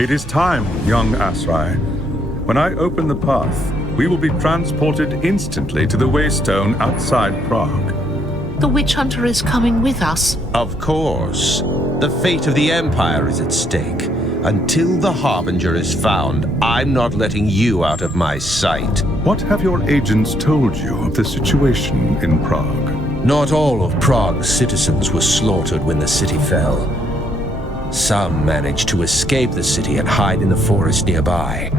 It is time, young Asrai. When I open the path, we will be transported instantly to the Waystone outside Prague. The witch hunter is coming with us. Of course. The fate of the Empire is at stake. Until the Harbinger is found, I'm not letting you out of my sight. What have your agents told you of the situation in Prague? Not all of Prague's citizens were slaughtered when the city fell. Some managed to escape the city and hide in the forest nearby.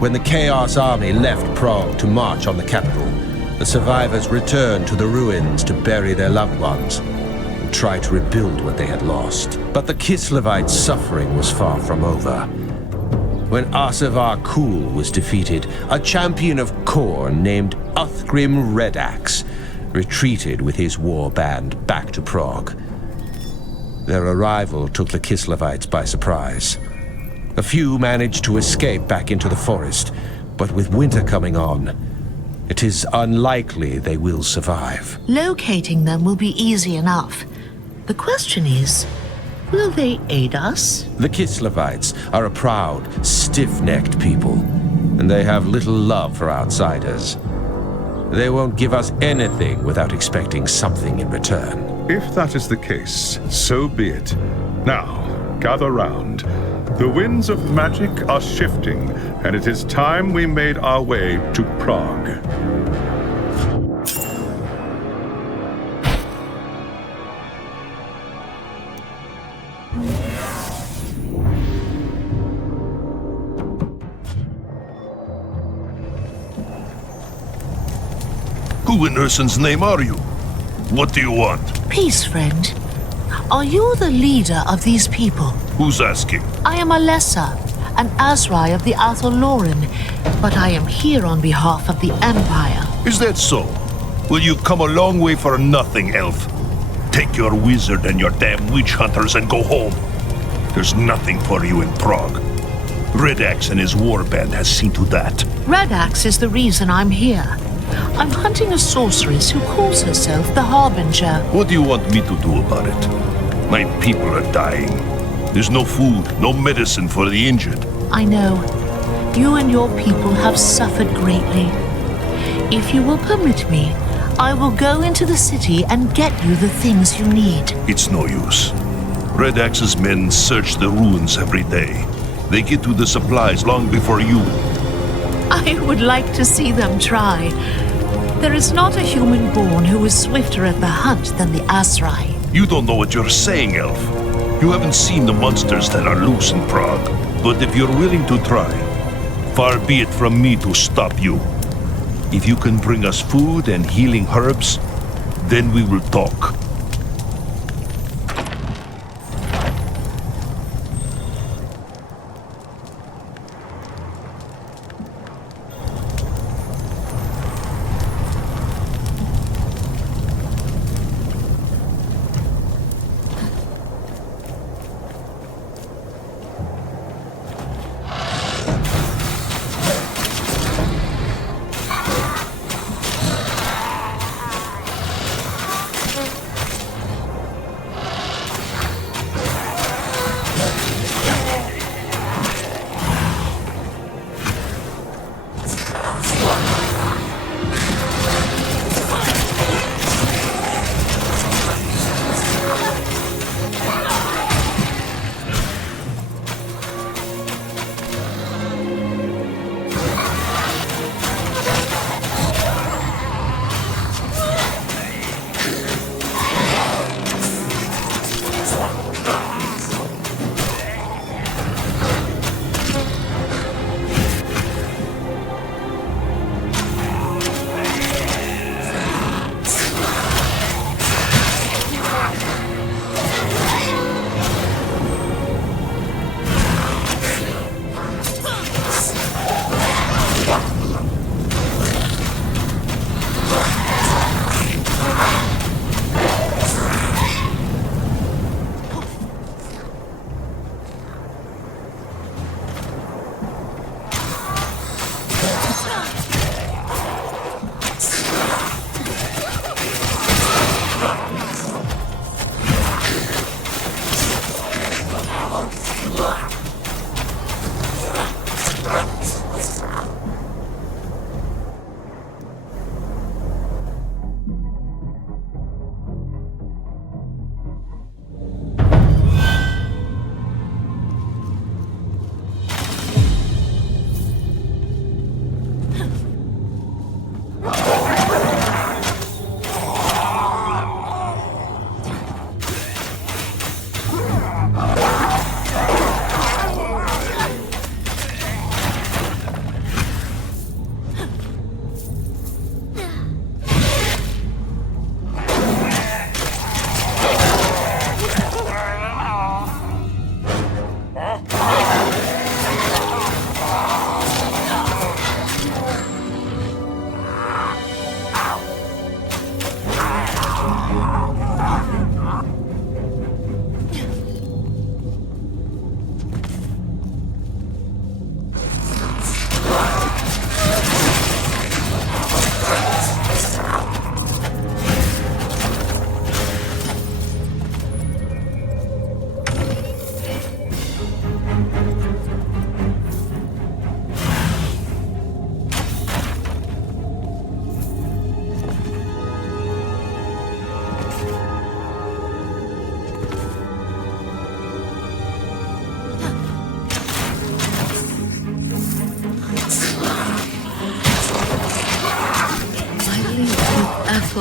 When the Chaos Army left Prague to march on the capital, the survivors returned to the ruins to bury their loved ones and try to rebuild what they had lost. But the Kislevites' suffering was far from over. When Asavar Kul was defeated, a champion of Khorne named Uthgrim Redax retreated with his war band back to Prague. Their arrival took the Kislevites by surprise. A few managed to escape back into the forest, but with winter coming on, it is unlikely they will survive. Locating them will be easy enough. The question is, will they aid us? The Kislevites are a proud, stiff-necked people, and they have little love for outsiders. They won't give us anything without expecting something in return. If that is the case, so be it. Now, gather round. The winds of magic are shifting, and it is time we made our way to Prague. Who in Ursun's name are you? What do you want? Peace, friend. Are you the leader of these people? Who's asking? I am Alessa, an Asrai of the Atholoran, but I am here on behalf of the Empire. Is that so? Well, you've come a long way for nothing, elf. Take your wizard and your damn witch hunters and go home. There's nothing for you in Prague. Redax and his warband has seen to that. Redax is the reason I'm here. I'm hunting a sorceress who calls herself the Harbinger. What do you want me to do about it? My people are dying. There's no food, no medicine for the injured. I know. You and your people have suffered greatly. If you will permit me, I will go into the city and get you the things you need. It's no use. Redax's men search the ruins every day. They get to the supplies long before you. I would like to see them try. There is not a human born who is swifter at the hunt than the Asrai. You don't know what you're saying, elf. You haven't seen the monsters that are loose in Prague. But if you're willing to try, far be it from me to stop you. If you can bring us food and healing herbs, then we will talk.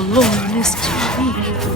forlorn is too weak.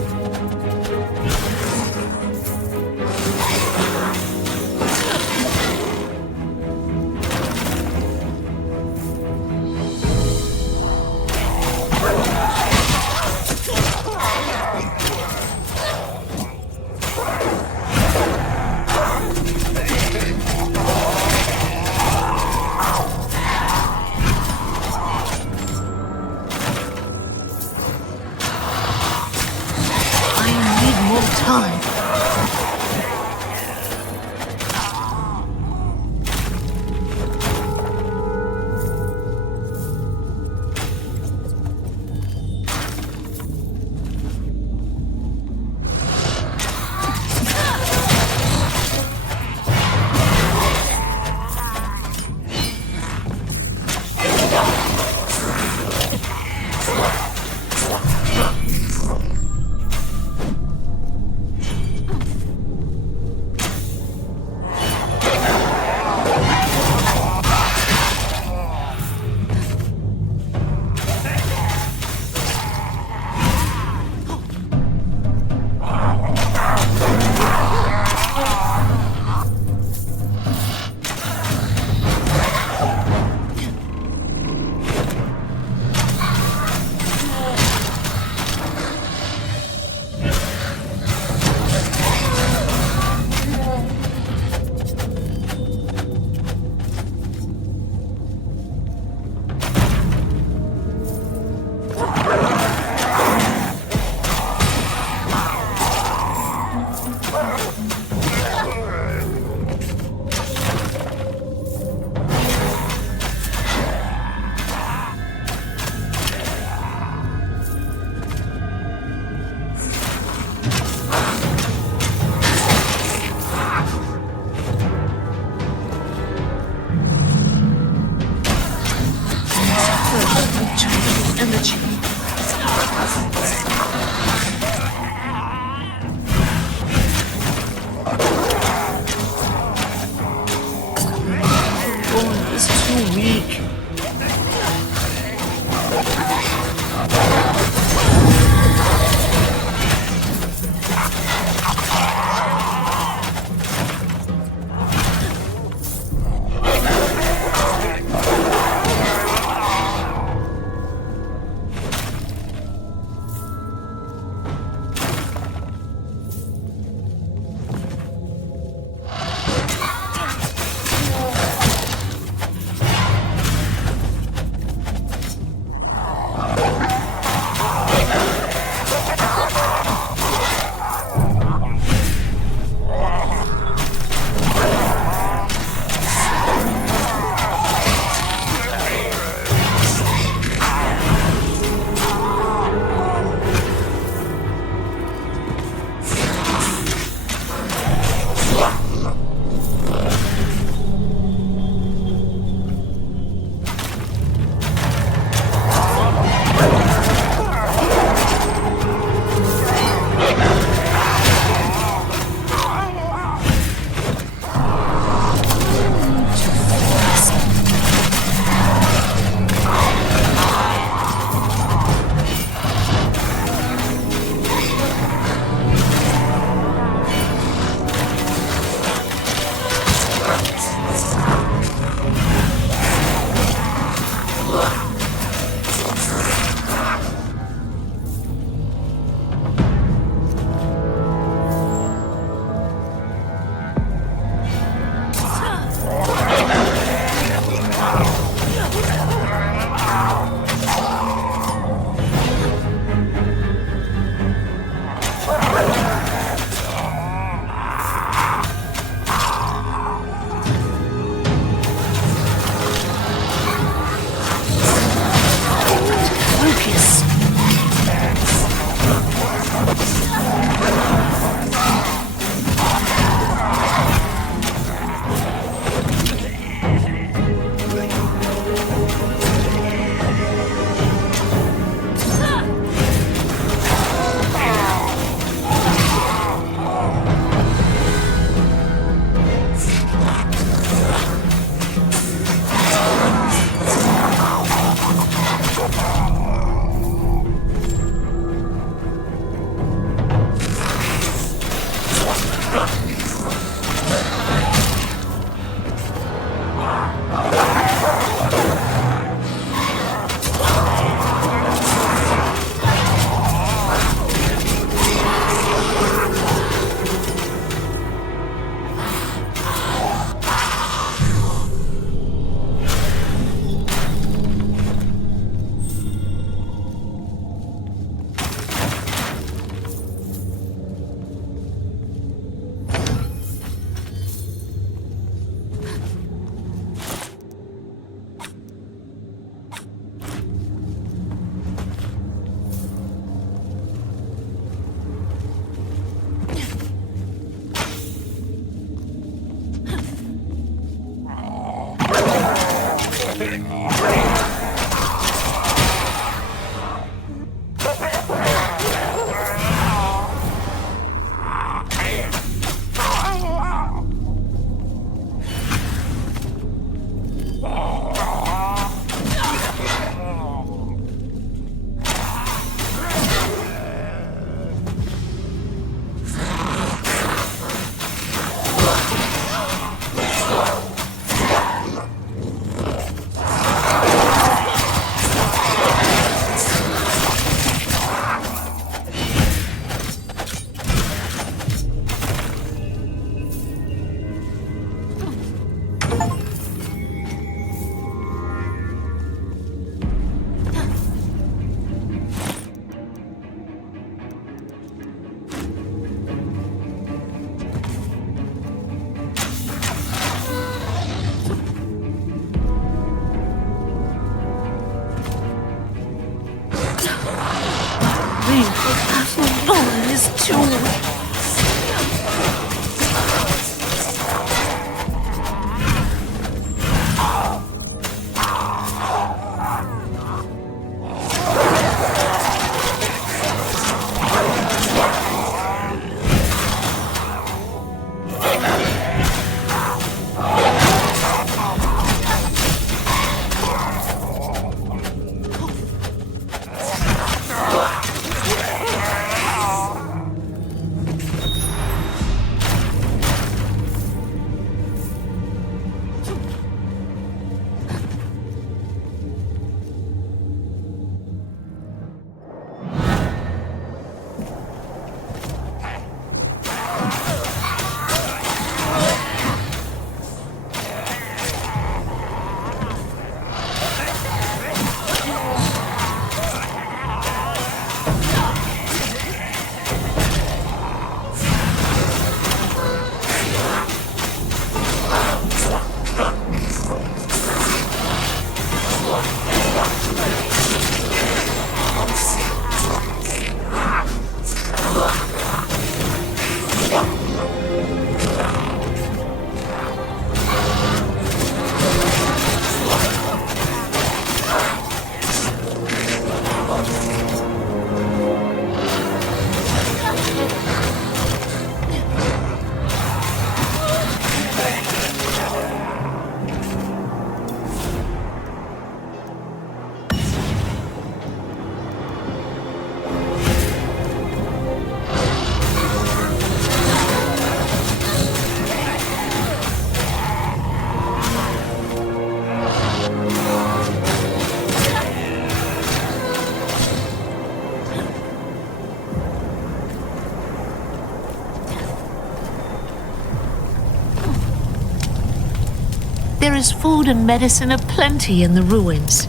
There is food and medicine aplenty in the ruins.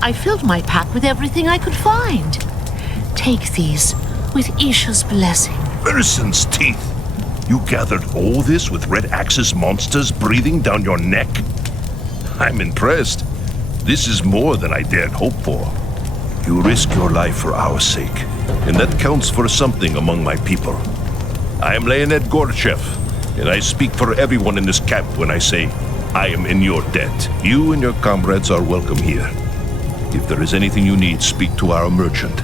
I filled my pack with everything I could find. Take these with Isha's blessing. Merson's teeth! You gathered all this with Red Axe's monsters breathing down your neck? I'm impressed. This is more than I dared hope for. You risk your life for our sake, and that counts for something among my people. I am Leonid Gorchev, and I speak for everyone in this camp when I say, I am in your debt. You and your comrades are welcome here. If there is anything you need, speak to our merchant.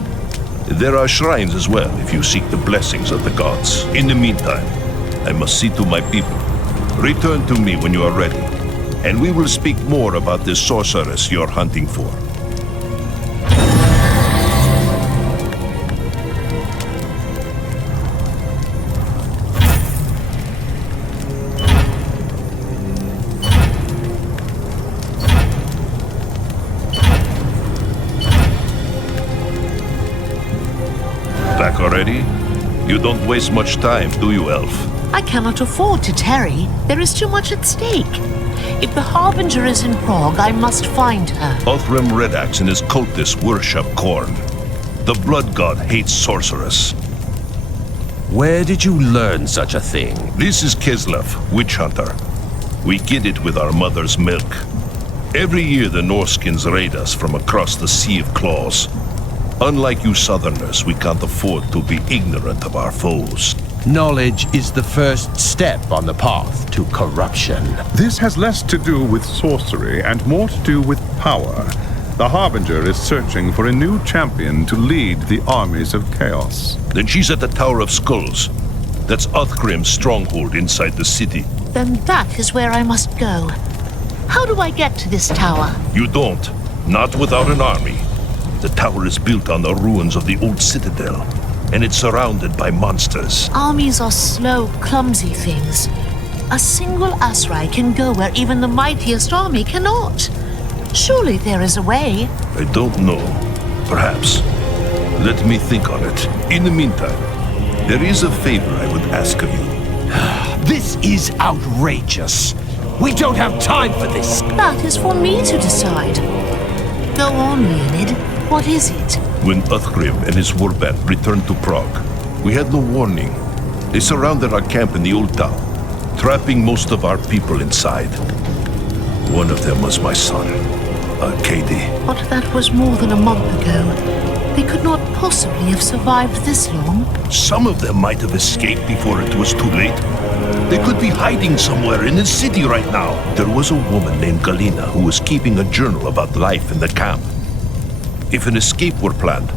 There are shrines as well if you seek the blessings of the gods. In the meantime, I must see to my people. Return to me when you are ready, and we will speak more about this sorceress you're hunting for. Back already? You don't waste much time, do you, Elf? I cannot afford to tarry. There is too much at stake. If the Harbinger is in Prague, I must find her. Othram Redax and his cultists worship Khorne. The blood god hates sorceress. Where did you learn such a thing? This is Kislev, witch hunter. We get it with our mother's milk. Every year the Norskins raid us from across the Sea of Claws. Unlike you Southerners, we can't afford to be ignorant of our foes. Knowledge is the first step on the path to corruption. This has less to do with sorcery and more to do with power. The Harbinger is searching for a new champion to lead the armies of chaos. Then she's at the Tower of Skulls. That's Uthgrim's stronghold inside the city. Then that is where I must go. How do I get to this tower? You don't. Not without an army. The tower is built on the ruins of the old citadel, and it's surrounded by monsters. Armies are slow, clumsy things. A single Asrai can go where even the mightiest army cannot. Surely there is a way. I don't know. Perhaps. Let me think on it. In the meantime, there is a favor I would ask of you. This is outrageous. We don't have time for this. That is for me to decide. Go on, Leonid. What is it? When Uthgrim and his warband returned to Prague, we had no warning. They surrounded our camp in the old town, trapping most of our people inside. One of them was my son, Arkady. But that was more than a month ago. They could not possibly have survived this long. Some of them might have escaped before it was too late. They could be hiding somewhere in the city right now. There was a woman named Galina who was keeping a journal about life in the camp. If an escape were planned,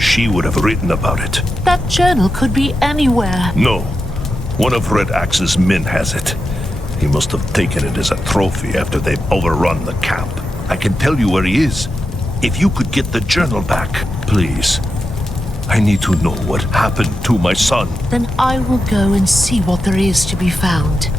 she would have written about it. That journal could be anywhere. No. One of Red Axe's men has it. He must have taken it as a trophy after they've overrun the camp. I can tell you where he is. If you could get the journal back, please. I need to know what happened to my son. Then I will go and see what there is to be found.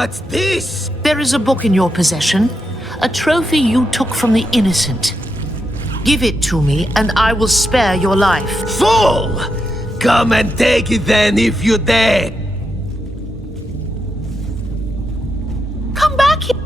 What's this? There is a book in your possession. A trophy you took from the innocent. Give it to me, and I will spare your life. Fool! Come and take it then if you dare! Come back here.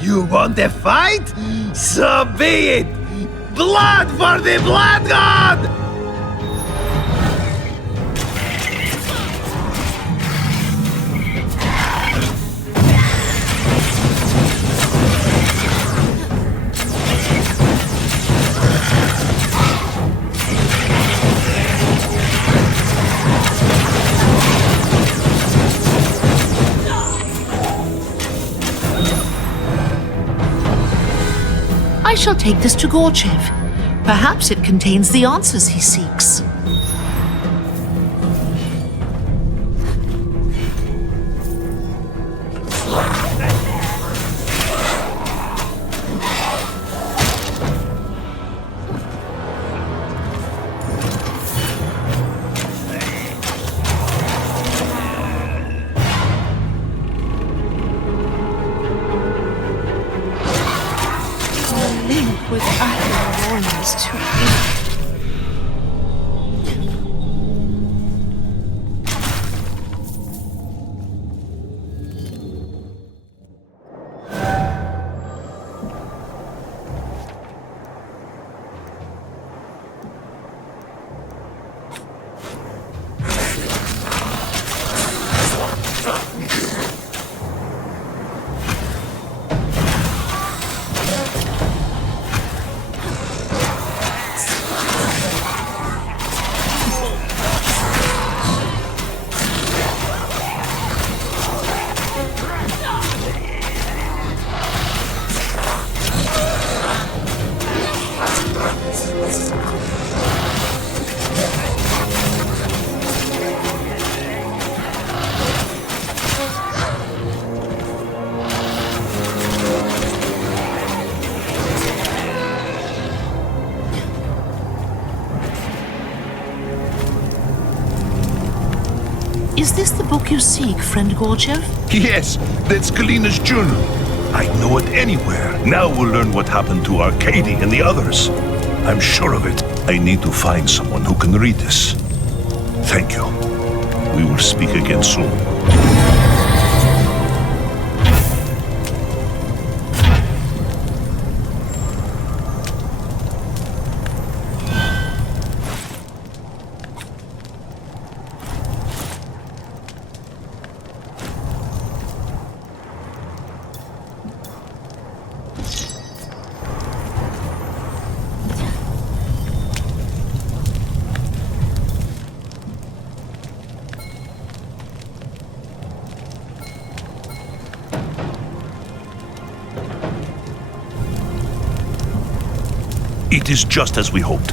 You want a fight? So be it! Blood for the Blood God! I shall take this to Gorchev. Perhaps it contains the answers he seeks. With iron warriors to Is this the book you seek, friend Gorchev? Yes, that's Galina's journal. I'd know it anywhere. Now we'll learn what happened to Arcady and the others. I'm sure of it. I need to find someone who can read this. Thank you. We will speak again soon. It is just as we hoped.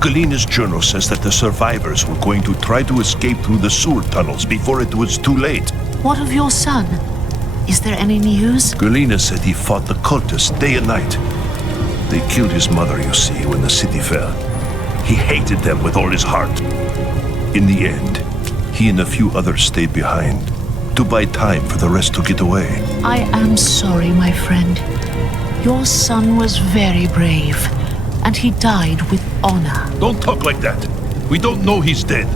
Galina's journal says that the survivors were going to try to escape through the sewer tunnels before it was too late. What of your son? Is there any news? Galina said he fought the cultists day and night. They killed his mother, you see, when the city fell. He hated them with all his heart. In the end, he and a few others stayed behind to buy time for the rest to get away. I am sorry, my friend. Your son was very brave, and he died with honor. Don't talk like that. We don't know he's dead.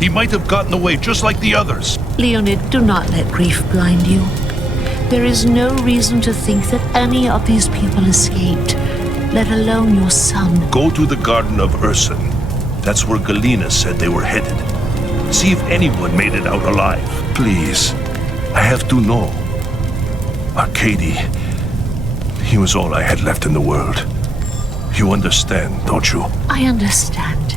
He might have gotten away just like the others. Leonid, do not let grief blind you. There is no reason to think that any of these people escaped, let alone your son. Go to the Garden of Urson. That's where Galina said they were headed. See if anyone made it out alive. Please, I have to know. Arcady, he was all I had left in the world. You understand, don't you? I understand.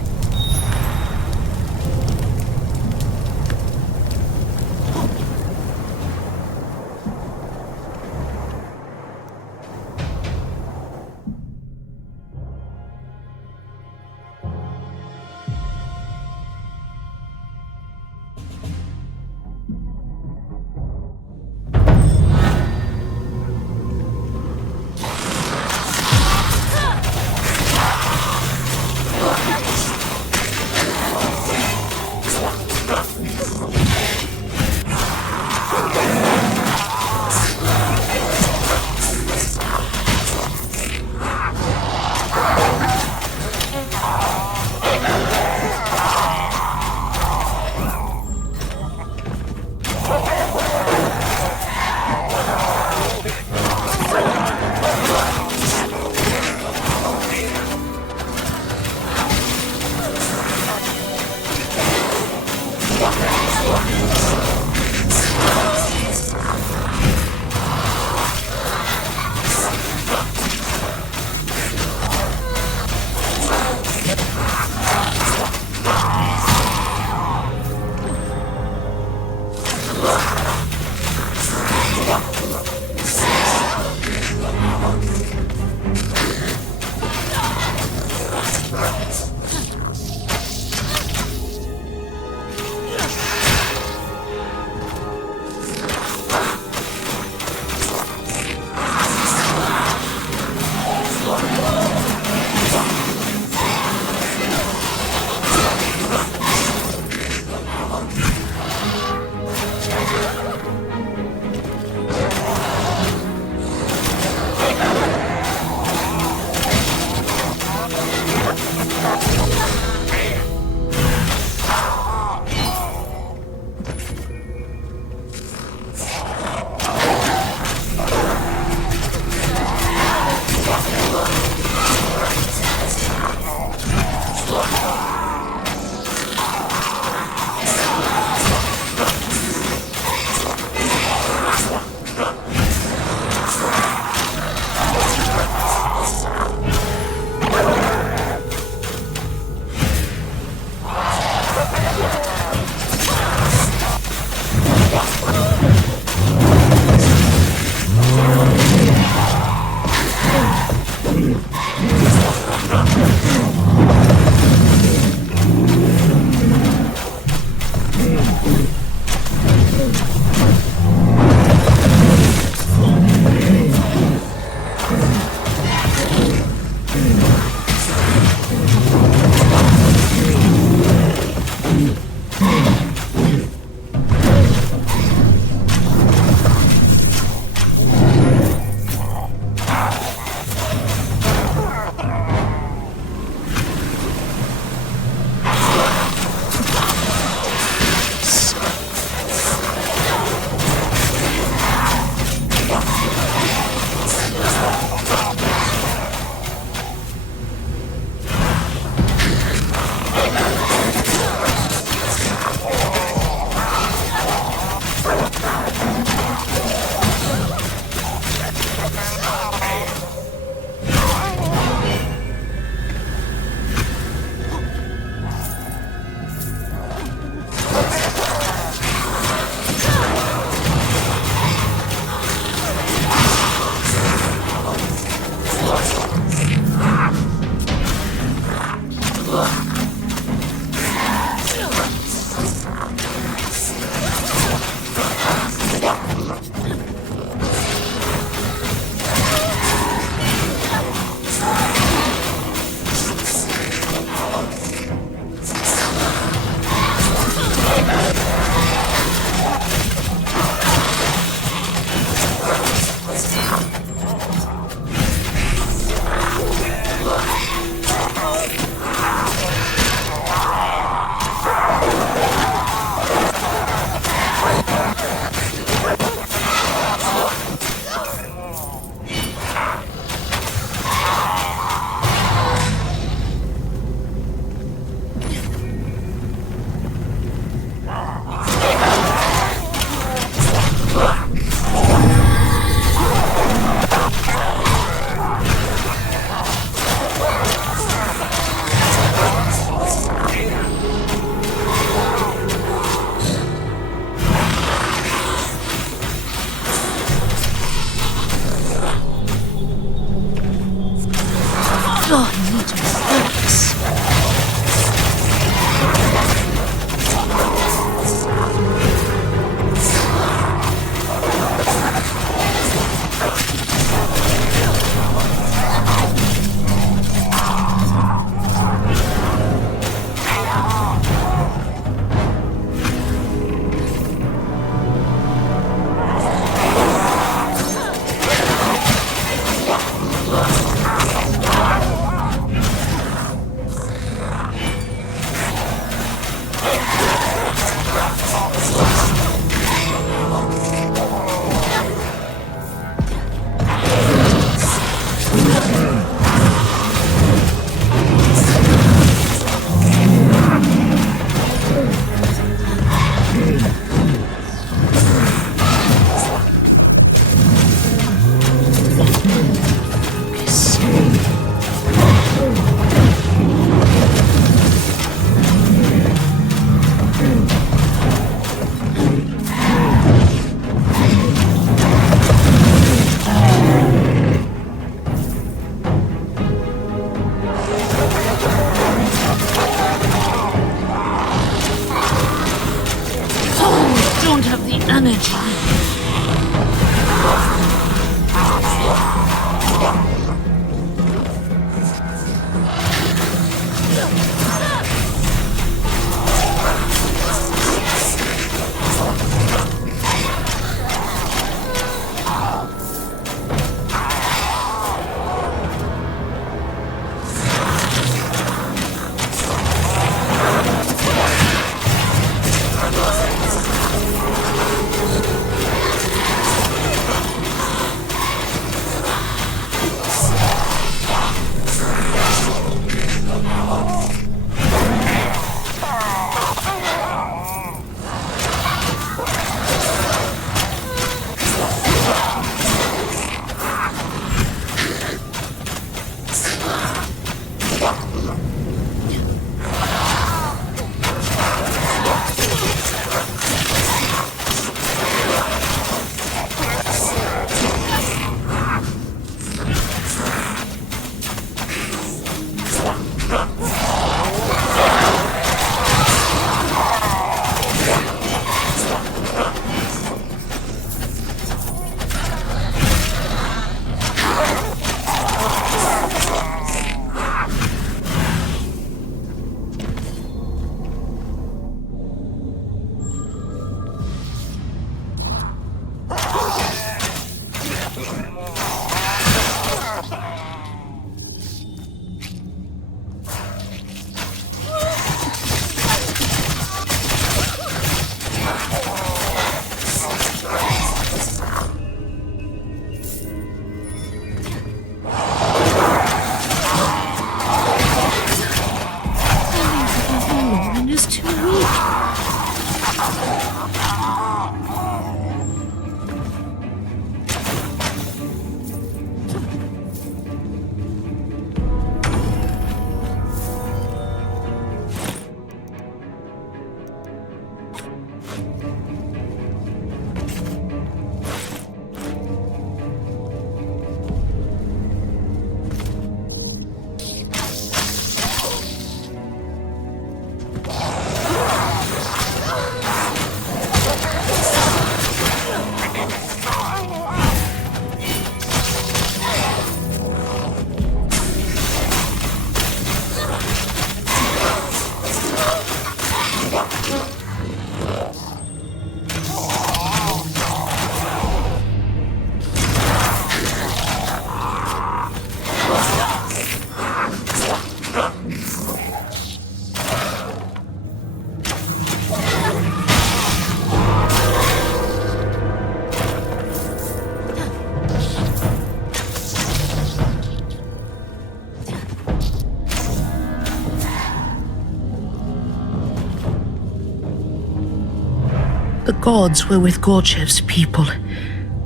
gods were with Gorchev's people.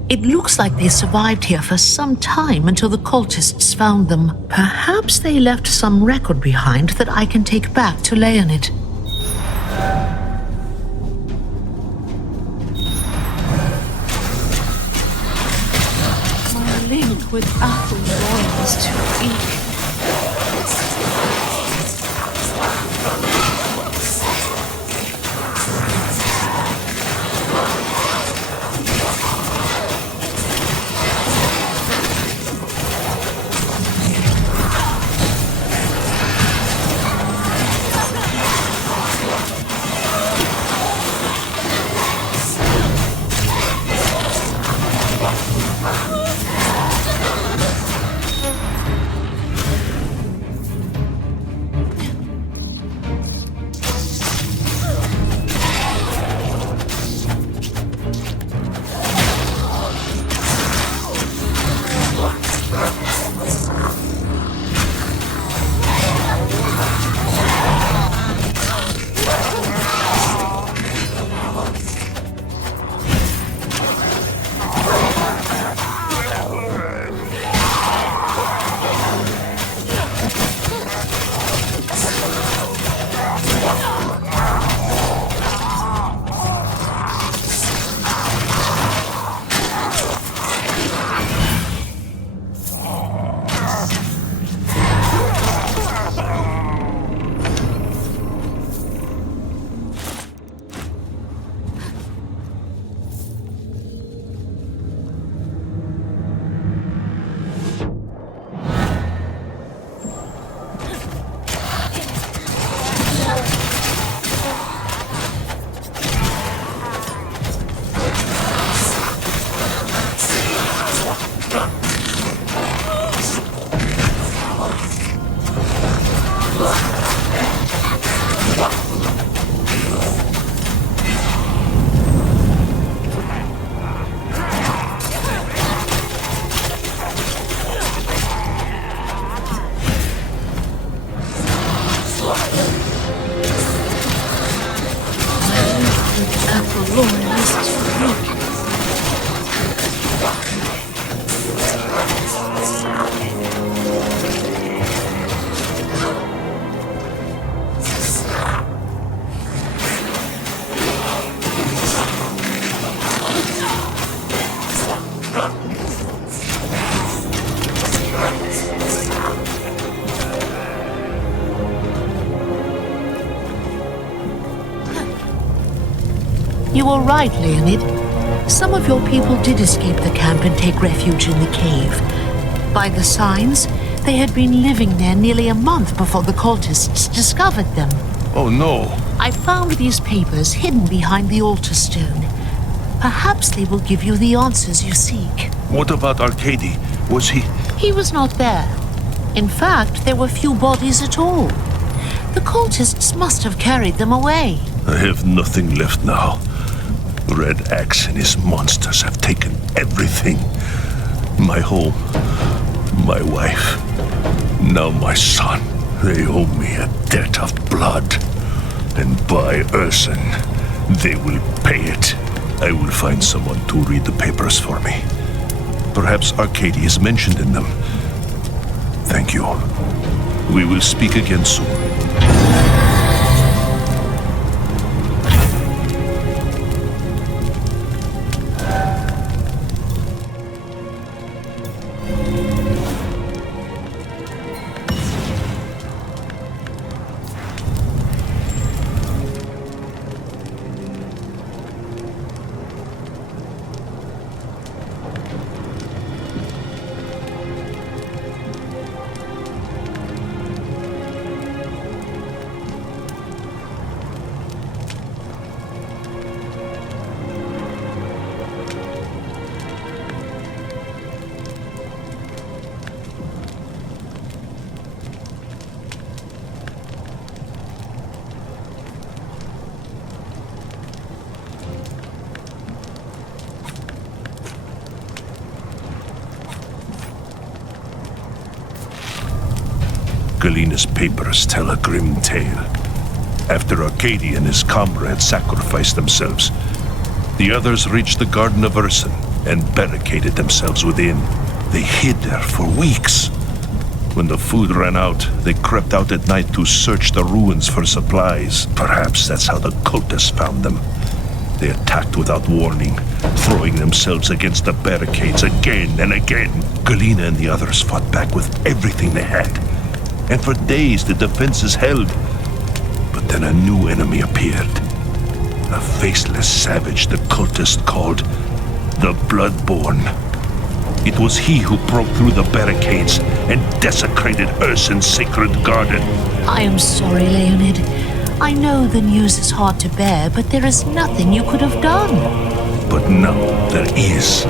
It looks like they survived here for some time until the cultists found them. Perhaps they left some record behind that I can take back to Leonid. My link with Athel Royal is too weak. You were right, Leonid. Some of your people did escape the camp and take refuge in the cave. By the signs, they had been living there nearly a month before the cultists discovered them. Oh no! I found these papers hidden behind the altar stone. Perhaps they will give you the answers you seek. What about Arcady? Was he... He was not there. In fact, there were few bodies at all. The cultists must have carried them away. I have nothing left now. Red Axe and his monsters have taken everything. My home, my wife, now my son. They owe me a debt of blood. And by Urson, they will pay it. I will find someone to read the papers for me. Perhaps Arcady is mentioned in them. Thank you. We will speak again soon. Galina's papers tell a grim tale. After Arcady and his comrades sacrificed themselves, The others reached the Garden of Urson and barricaded themselves within. They hid there for weeks. When the food ran out, they crept out at night to search the ruins for supplies. Perhaps that's how the cultists found them. They attacked without warning, throwing themselves against the barricades again and again. Galena and the others fought back with everything they had. And for days the defenses held. But then a new enemy appeared. A faceless savage the cultists called the Bloodborne. It was he who broke through the barricades and desecrated Urson's sacred garden. I am sorry, Leonid. I know the news is hard to bear, but there is nothing you could have done. But now there is.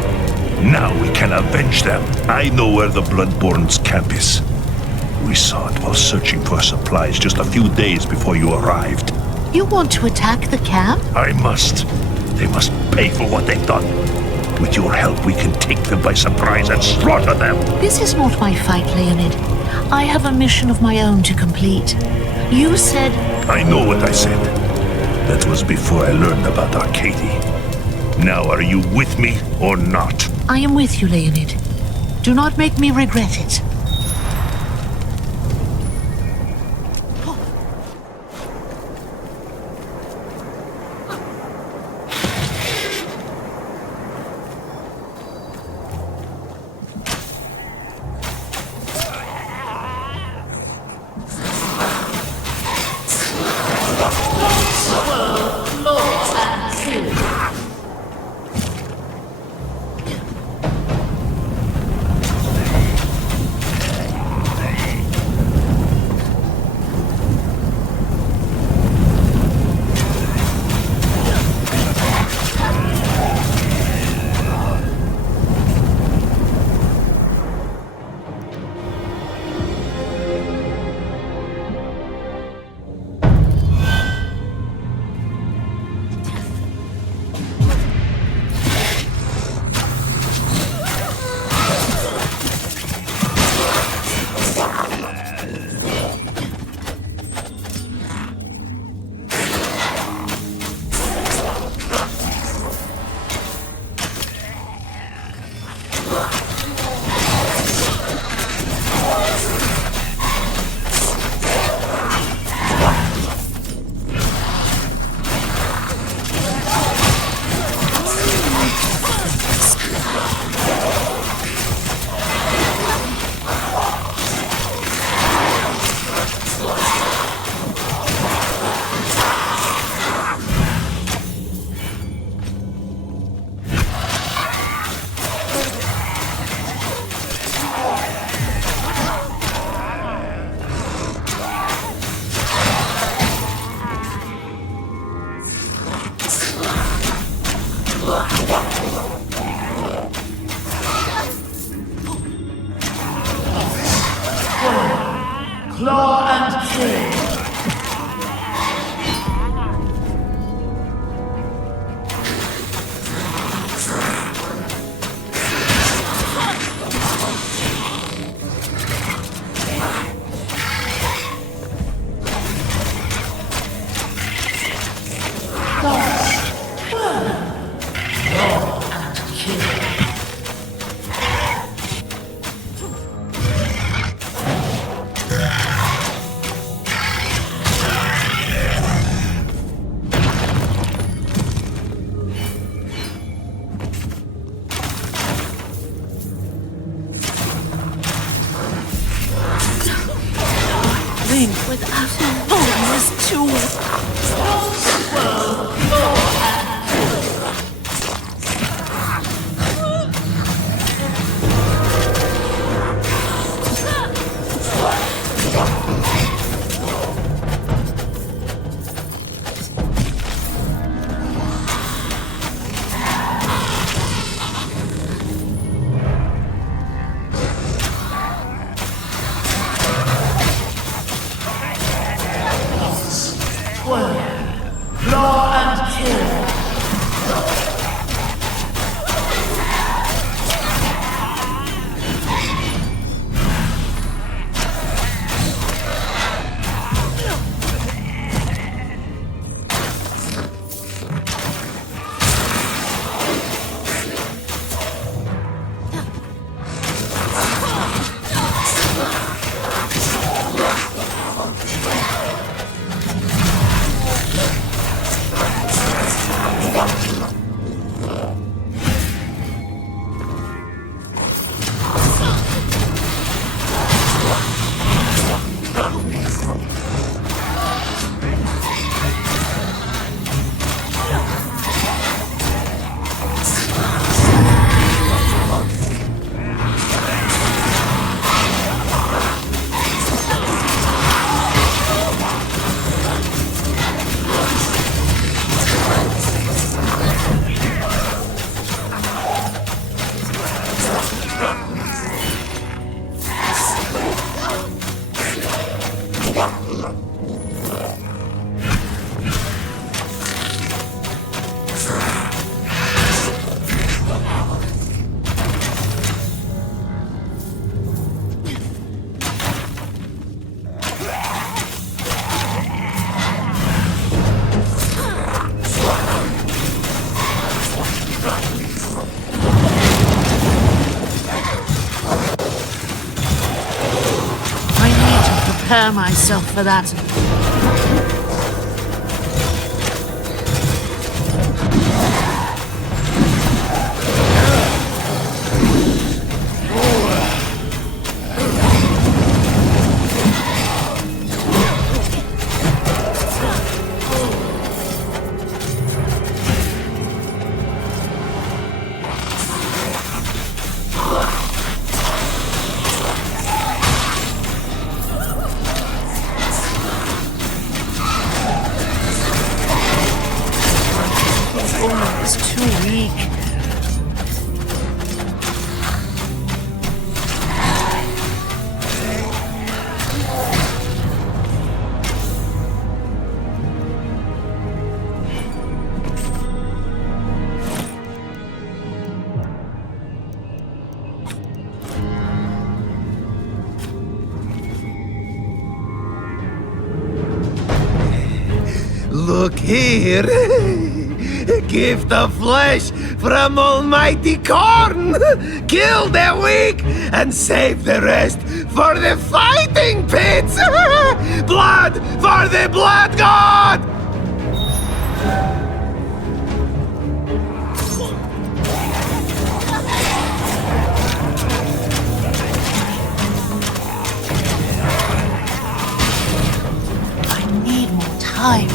Now we can avenge them. I know where the Bloodborne's camp is. We saw it while searching for supplies just a few days before you arrived. You want to attack the camp? I must. They must pay for what they've done. With your help, we can take them by surprise and slaughter them. This is not my fight, Leonid. I have a mission of my own to complete. You said... I know what I said. That was before I learned about Arcady. Now, are you with me or not? I am with you, Leonid. Do not make me regret it. Claw and kill. prepare myself for that. Look here! A gift of flesh from Almighty Korn! Kill the weak and save the rest for the fighting pits! Blood for the Blood God! I need more time.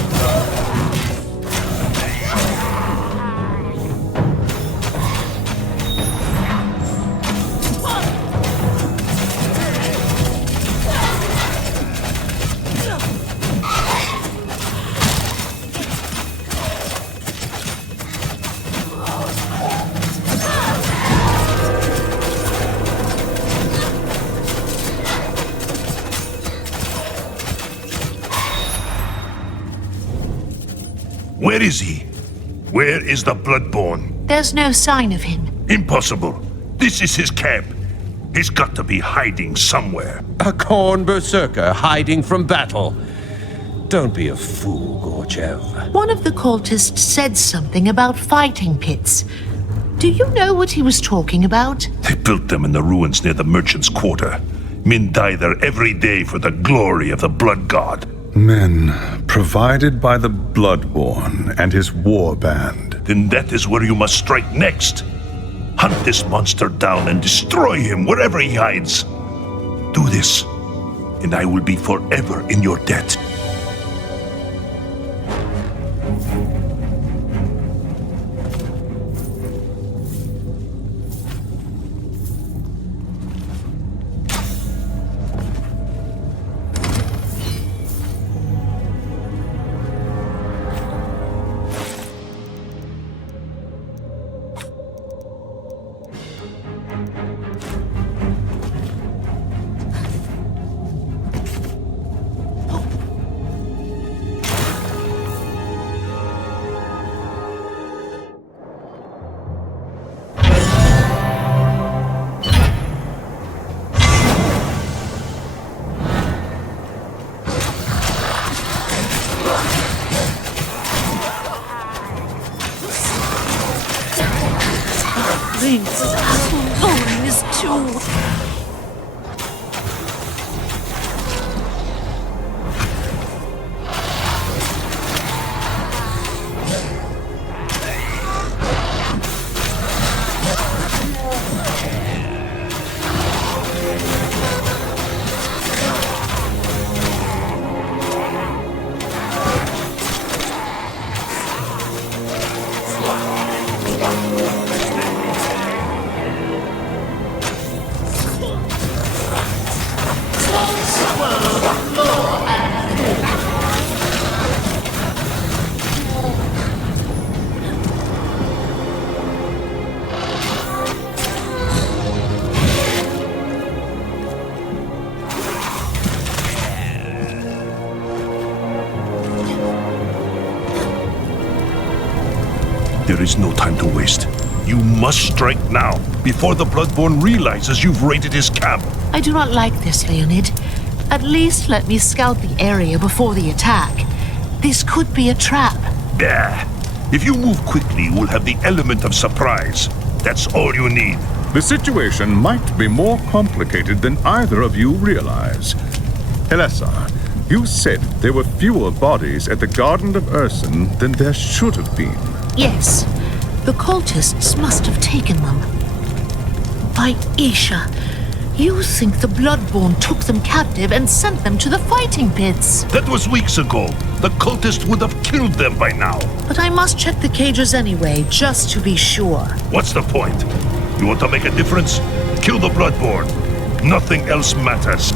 Where is he? Where is the Bloodborne? There's no sign of him. Impossible. This is his camp. He's got to be hiding somewhere. A Khorne berserker hiding from battle. Don't be a fool, Gorchev. One of the cultists said something about fighting pits. Do you know what he was talking about? They built them in the ruins near the merchant's quarter. Men die there every day for the glory of the Blood God. Men provided by the Bloodborne and his war band. Then that is where you must strike next. Hunt this monster down and destroy him wherever he hides. Do this, and I will be forever in your debt. This too. There is no time to waste. You must strike now, before the Bloodborne realizes you've raided his camp. I do not like this, Leonid. At least let me scout the area before the attack. This could be a trap. Yeah. If you move quickly, we'll have the element of surprise. That's all you need. The situation might be more complicated than either of you realize. Elessar, you said there were fewer bodies at the Garden of Ursun than there should have been. Yes, the cultists must have taken them. By Isha, you think the Bloodborne took them captive and sent them to the fighting pits? That was weeks ago. The cultists would have killed them by now. But I must check the cages anyway, just to be sure. What's the point? You want to make a difference? Kill the Bloodborne. Nothing else matters.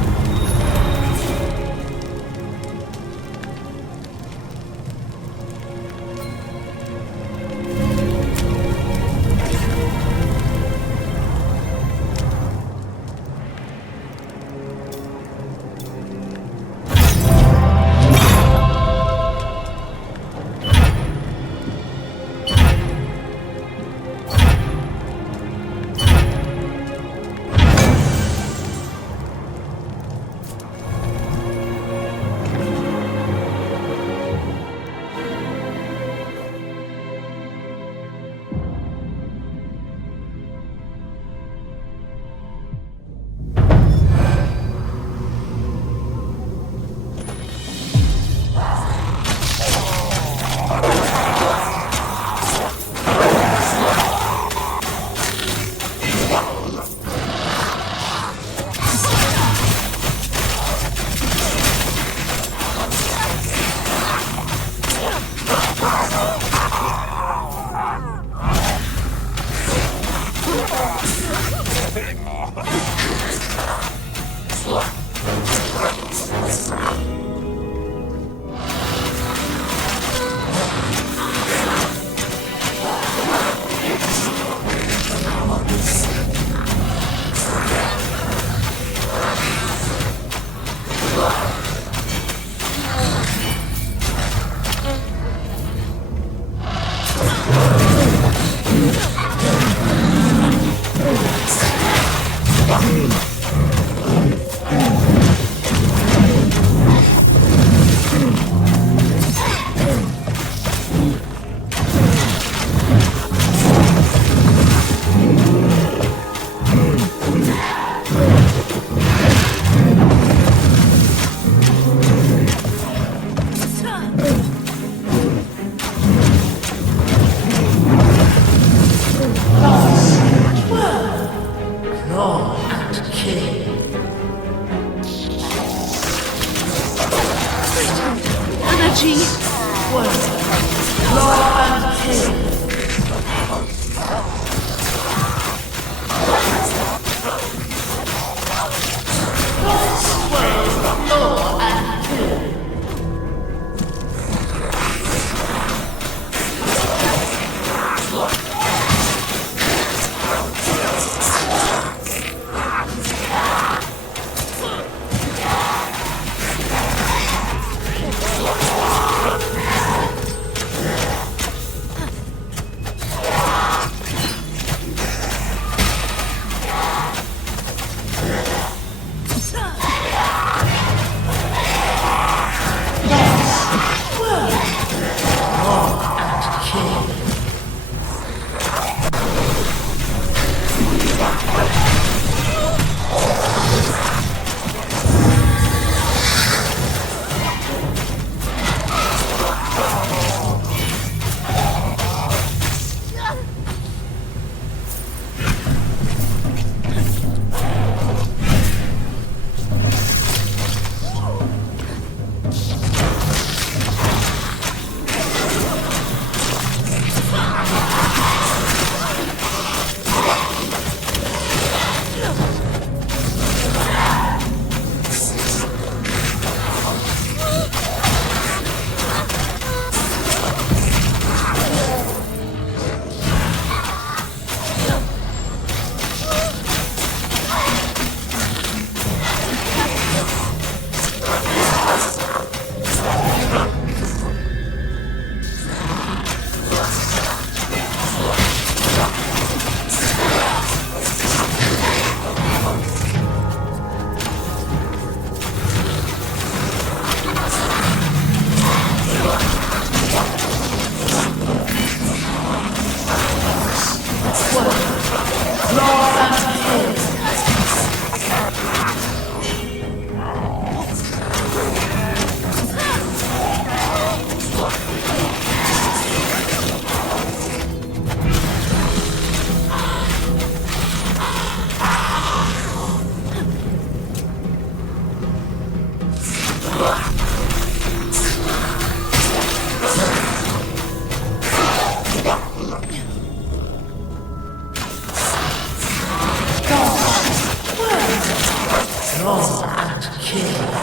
Draw and kill.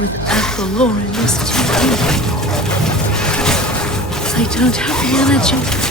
With Athalorian is too deep. I don't have the energy.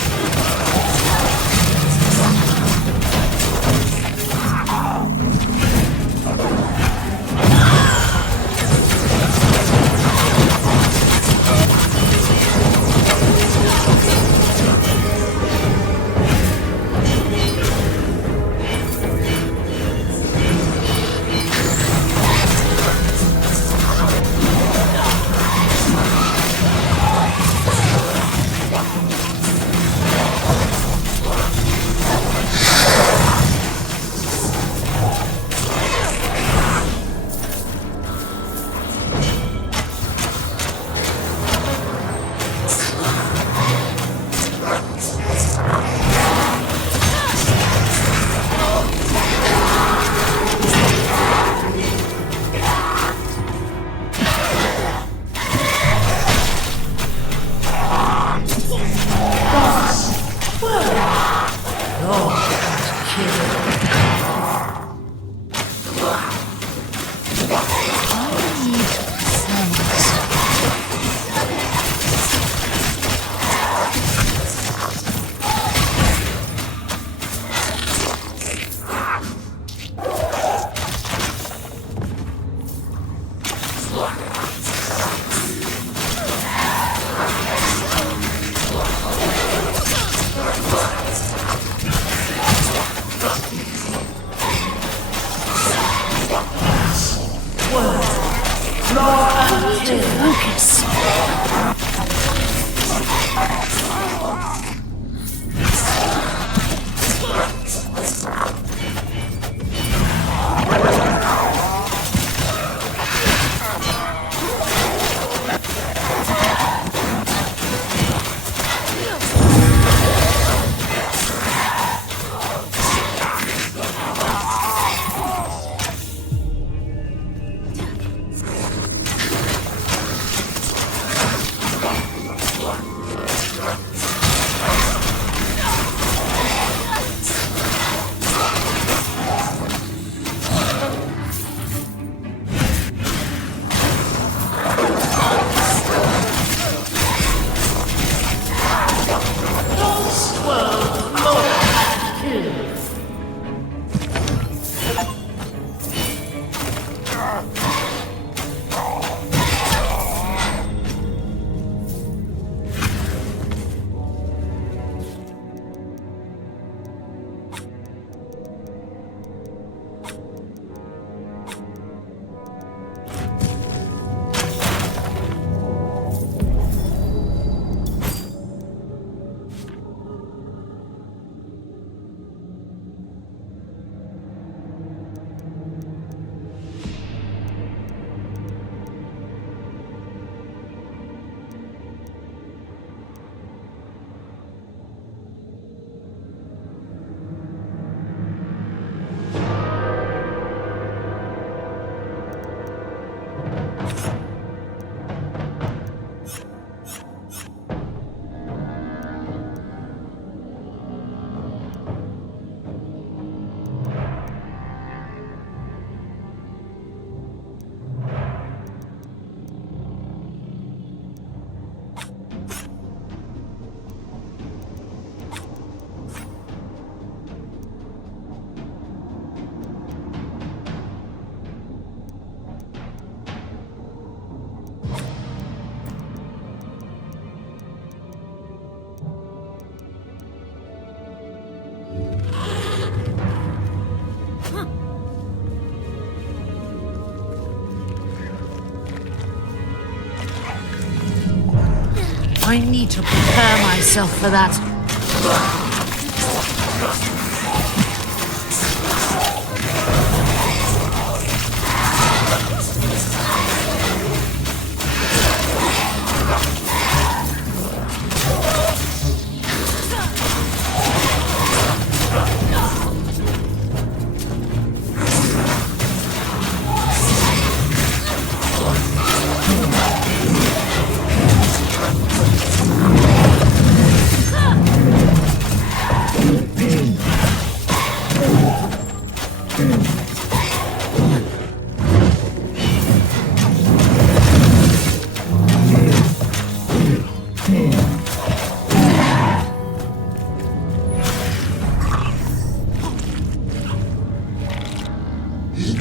Focus. I need to prepare myself for that.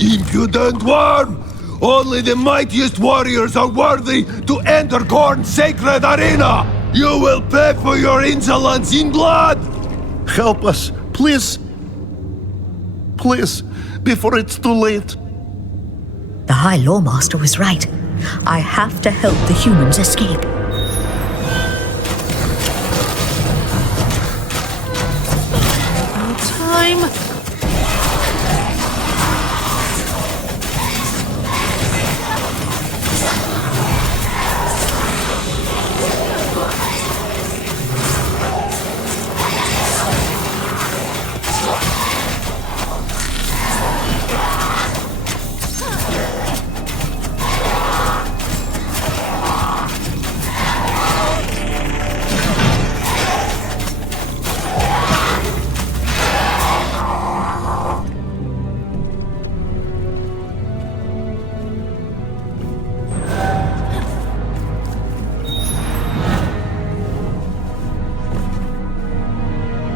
Impudent worm! Only the mightiest warriors are worthy to enter Khorne's sacred arena! You will pay for your insolence in blood! Help us, please. Please, before it's too late. The High Lawmaster was right. I have to help the humans escape. No time.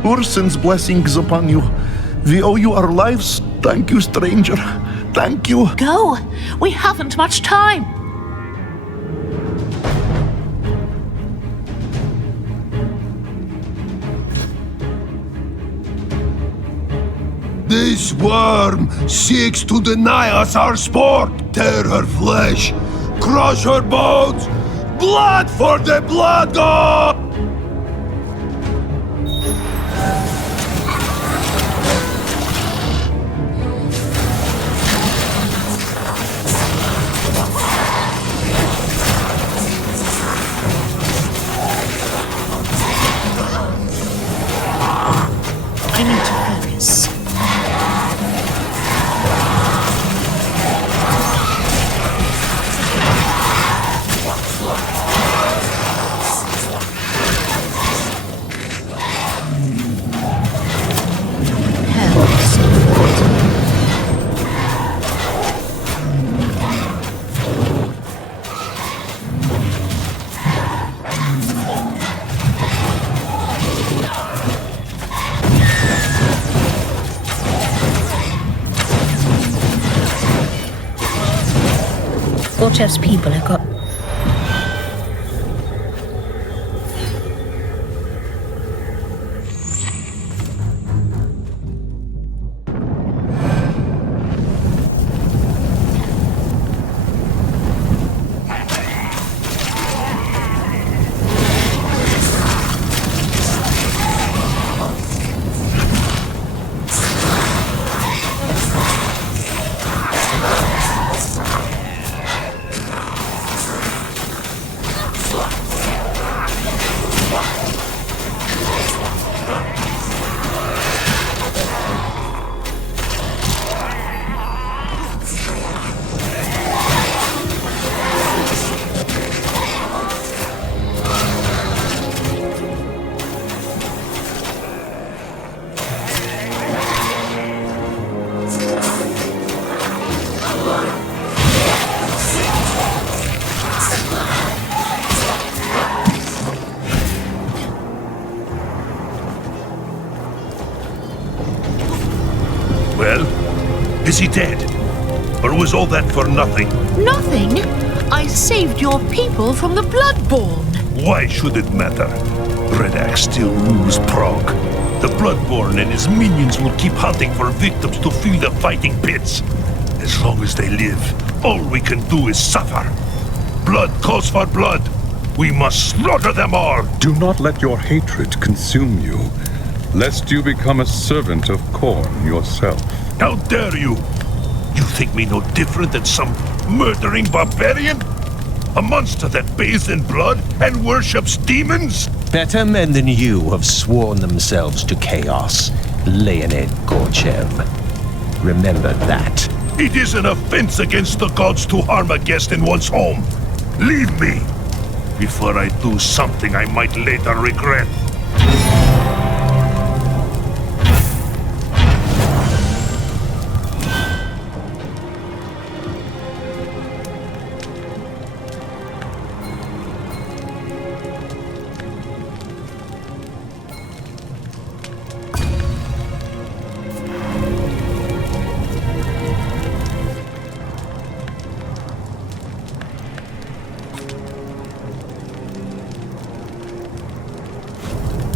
Ursen's blessings upon you. We owe you our lives. Thank you, stranger. Thank you. Go. We haven't much time. This worm seeks to deny us our sport. Tear her flesh, crush her bones. Blood for the blood god! I need to focus. Gorchev's people have got... Well, is he dead? Or was all that for nothing? Nothing? I saved your people from the Bloodborne. Why should it matter? Red Axe still rules Prague. The Bloodborne and his minions will keep hunting for victims to fill the fighting pits. As long as they live, all we can do is suffer. Blood calls for blood. We must slaughter them all! Do not let your hatred consume you, lest you become a servant of Khorne yourself. How dare you! You think me no different than some murdering barbarian? A monster that bathes in blood and worships demons? Better men than you have sworn themselves to chaos, Leonid Gorchev. Remember that. It is an offense against the gods to harm a guest in one's home. Leave me, before I do something I might later regret.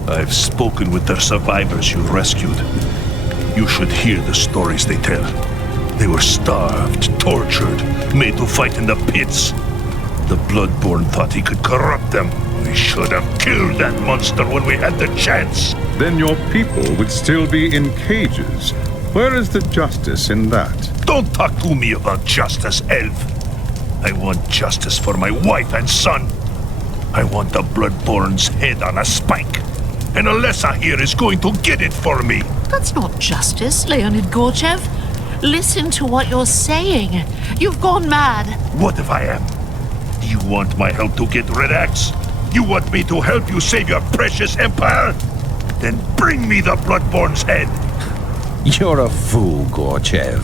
I've spoken with the survivors you rescued. You should hear the stories they tell. They were starved, tortured, made to fight in the pits. The Bloodborne thought he could corrupt them. We should have killed that monster when we had the chance. Then your people would still be in cages. Where is the justice in that? Don't talk to me about justice, Elf. I want justice for my wife and son. I want the Bloodborne's head on a spike. And Alessa here is going to get it for me. That's not justice, Leonid Gorchev. Listen to what you're saying. You've gone mad. What if I am? Do you want my help to get Red Axe? You want me to help you save your precious empire? Then bring me the Bloodborne's head. You're a fool, Gorchev.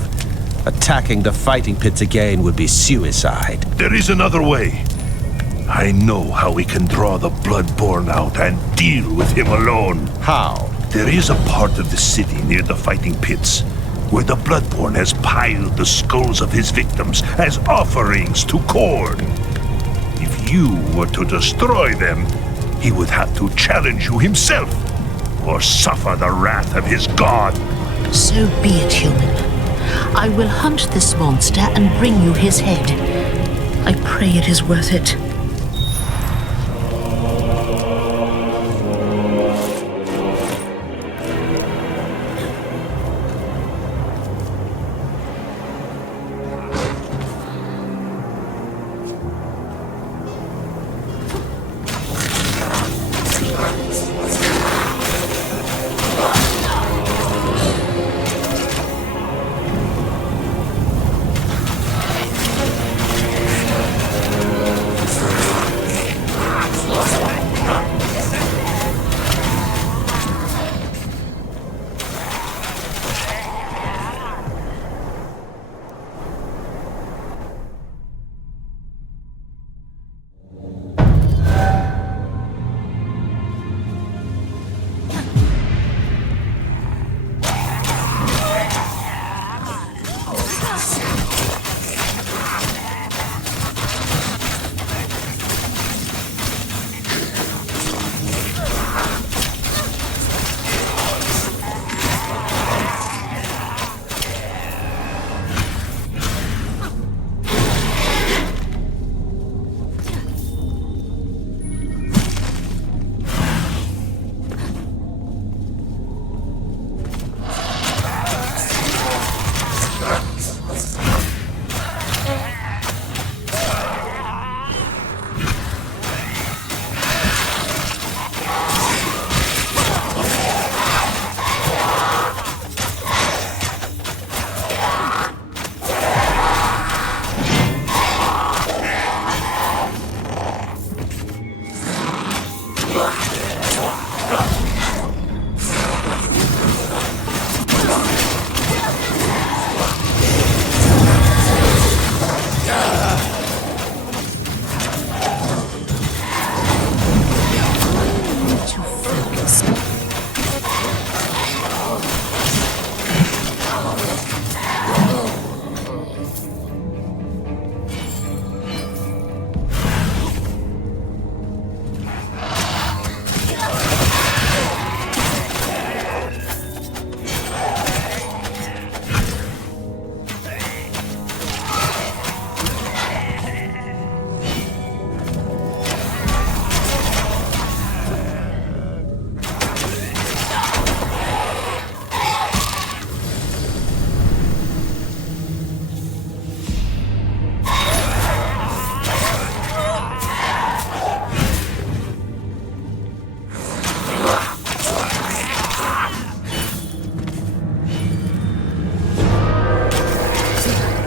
Attacking the fighting pits again would be suicide. There is another way. I know how we can draw the Bloodborne out and deal with him alone. How? There is a part of the city near the fighting pits where the Bloodborne has piled the skulls of his victims as offerings to Khorne. If you were to destroy them, he would have to challenge you himself or suffer the wrath of his god. So be it, human. I will hunt this monster and bring you his head. I pray it is worth it.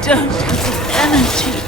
don't have the energy.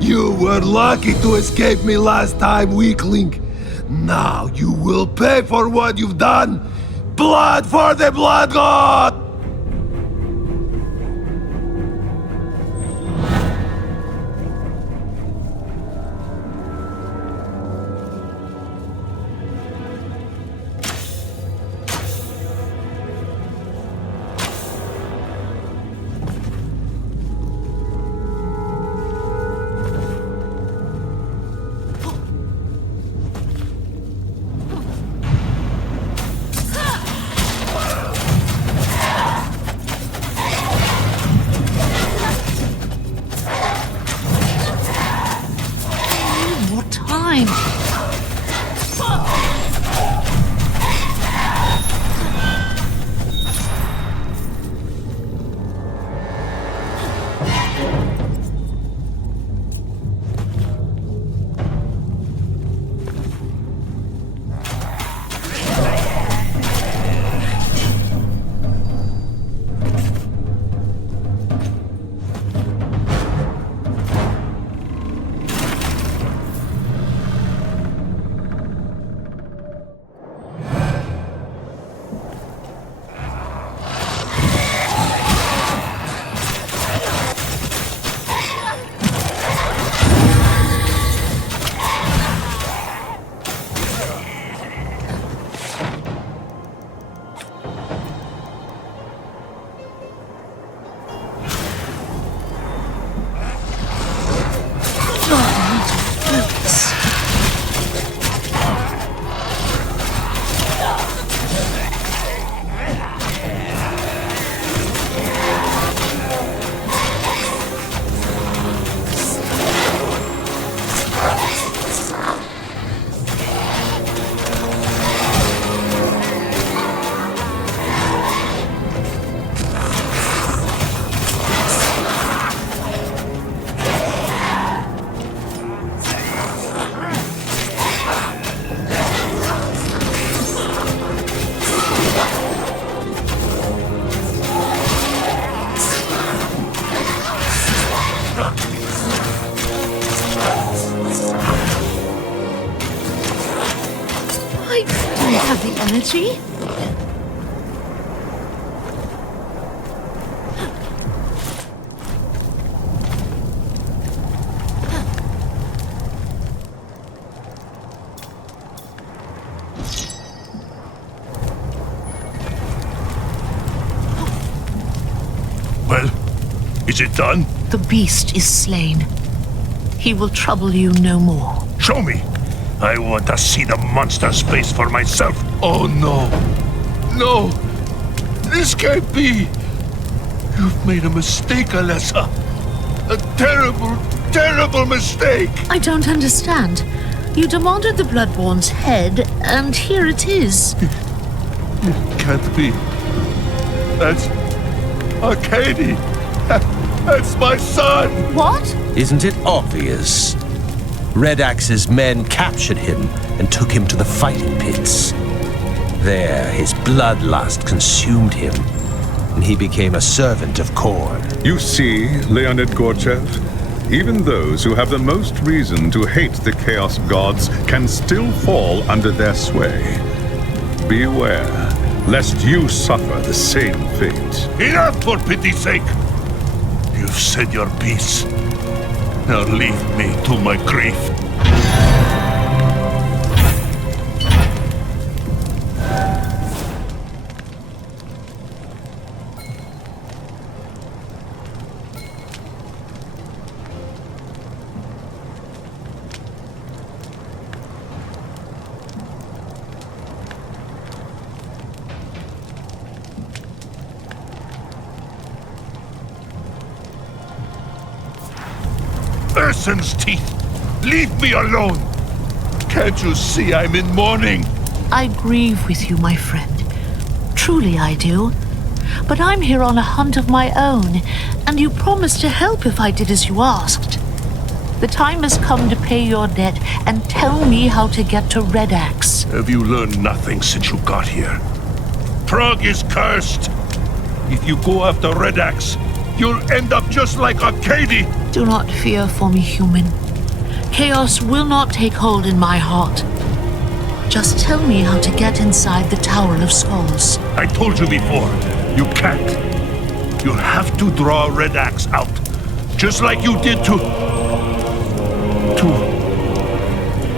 You were lucky to escape me last time, weakling. Now you will pay for what you've done. Blood for the Blood God! Energy? Well, is it done? The beast is slain. He will trouble you no more. Show me! I want to see the monster's face for myself. Oh no! No! This can't be! You've made a mistake, Alessa. A terrible, terrible mistake! I don't understand. You demanded the Bloodborne's head, and here it is. It can't be. That's Arcady. That's my son! What? Isn't it obvious? Red Axe's men captured him and took him to the fighting pits. There, his bloodlust consumed him, and he became a servant of Korn. You see, Leonid Gorchev, even those who have the most reason to hate the Chaos Gods can still fall under their sway. Beware, lest you suffer the same fate. Enough, for pity's sake! You've said your piece. Now leave me to my grief. Urson's teeth! Leave me alone! Can't you see I'm in mourning? I grieve with you, my friend. Truly I do. But I'm here on a hunt of my own, and you promised to help if I did as you asked. The time has come to pay your debt and tell me how to get to Red Axe. Have you learned nothing since you got here? Prague is cursed! If you go after Red Axe, You'll end up just like Arcady! Do not fear for me, human. Chaos will not take hold in my heart. Just tell me how to get inside the Tower of Skulls. I told you before, you can't. You'll have to draw a red axe out. Just like you did to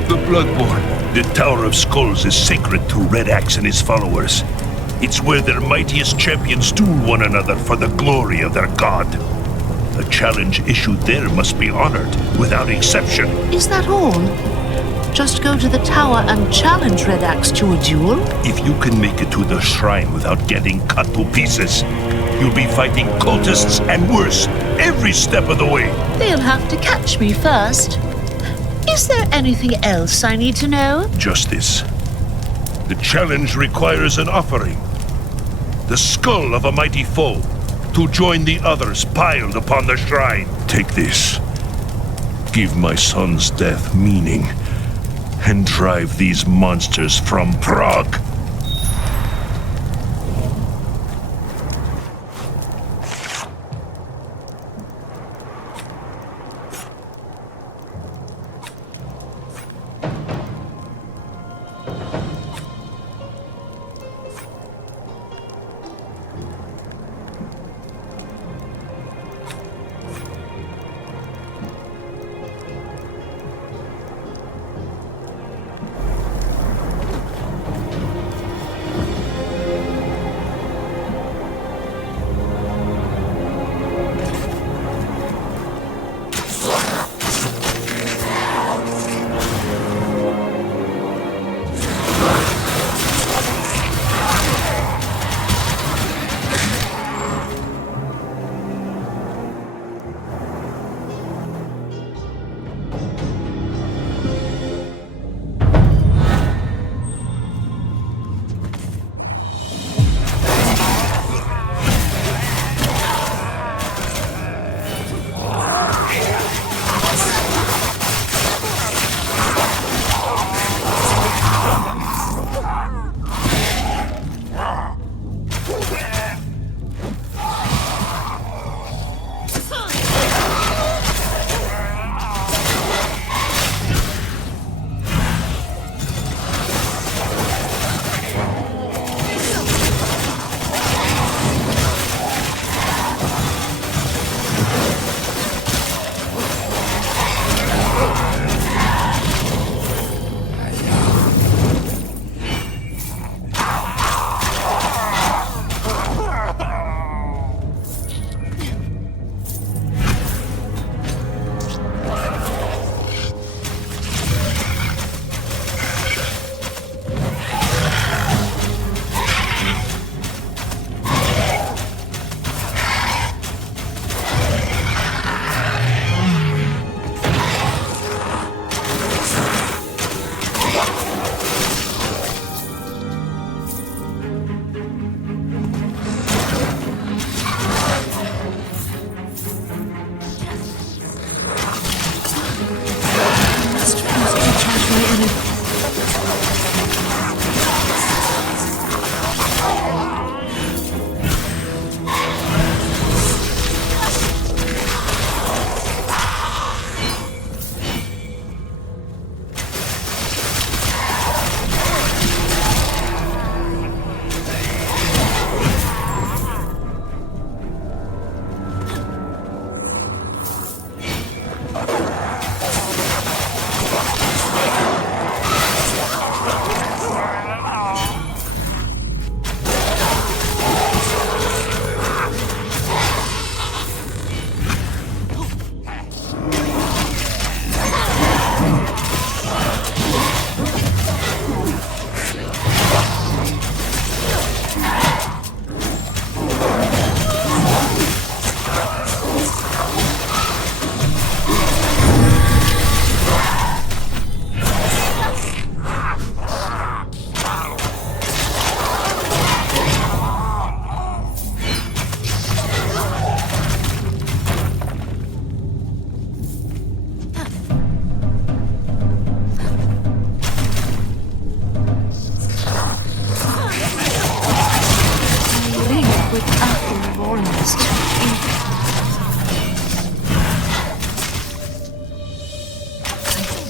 the Bloodborne. The Tower of Skulls is sacred to Red Axe and his followers. It's where their mightiest champions duel one another for the glory of their god. A challenge issued there must be honored, without exception. Is that all? Just go to the tower and challenge Red Axe to a duel? If you can make it to the shrine without getting cut to pieces, you'll be fighting cultists and worse, every step of the way. They'll have to catch me first. Is there anything else I need to know? Just this. The challenge requires an offering. The skull of a mighty foe, to join the others piled upon the shrine. Take this. Give my son's death meaning, and drive these monsters from Prague.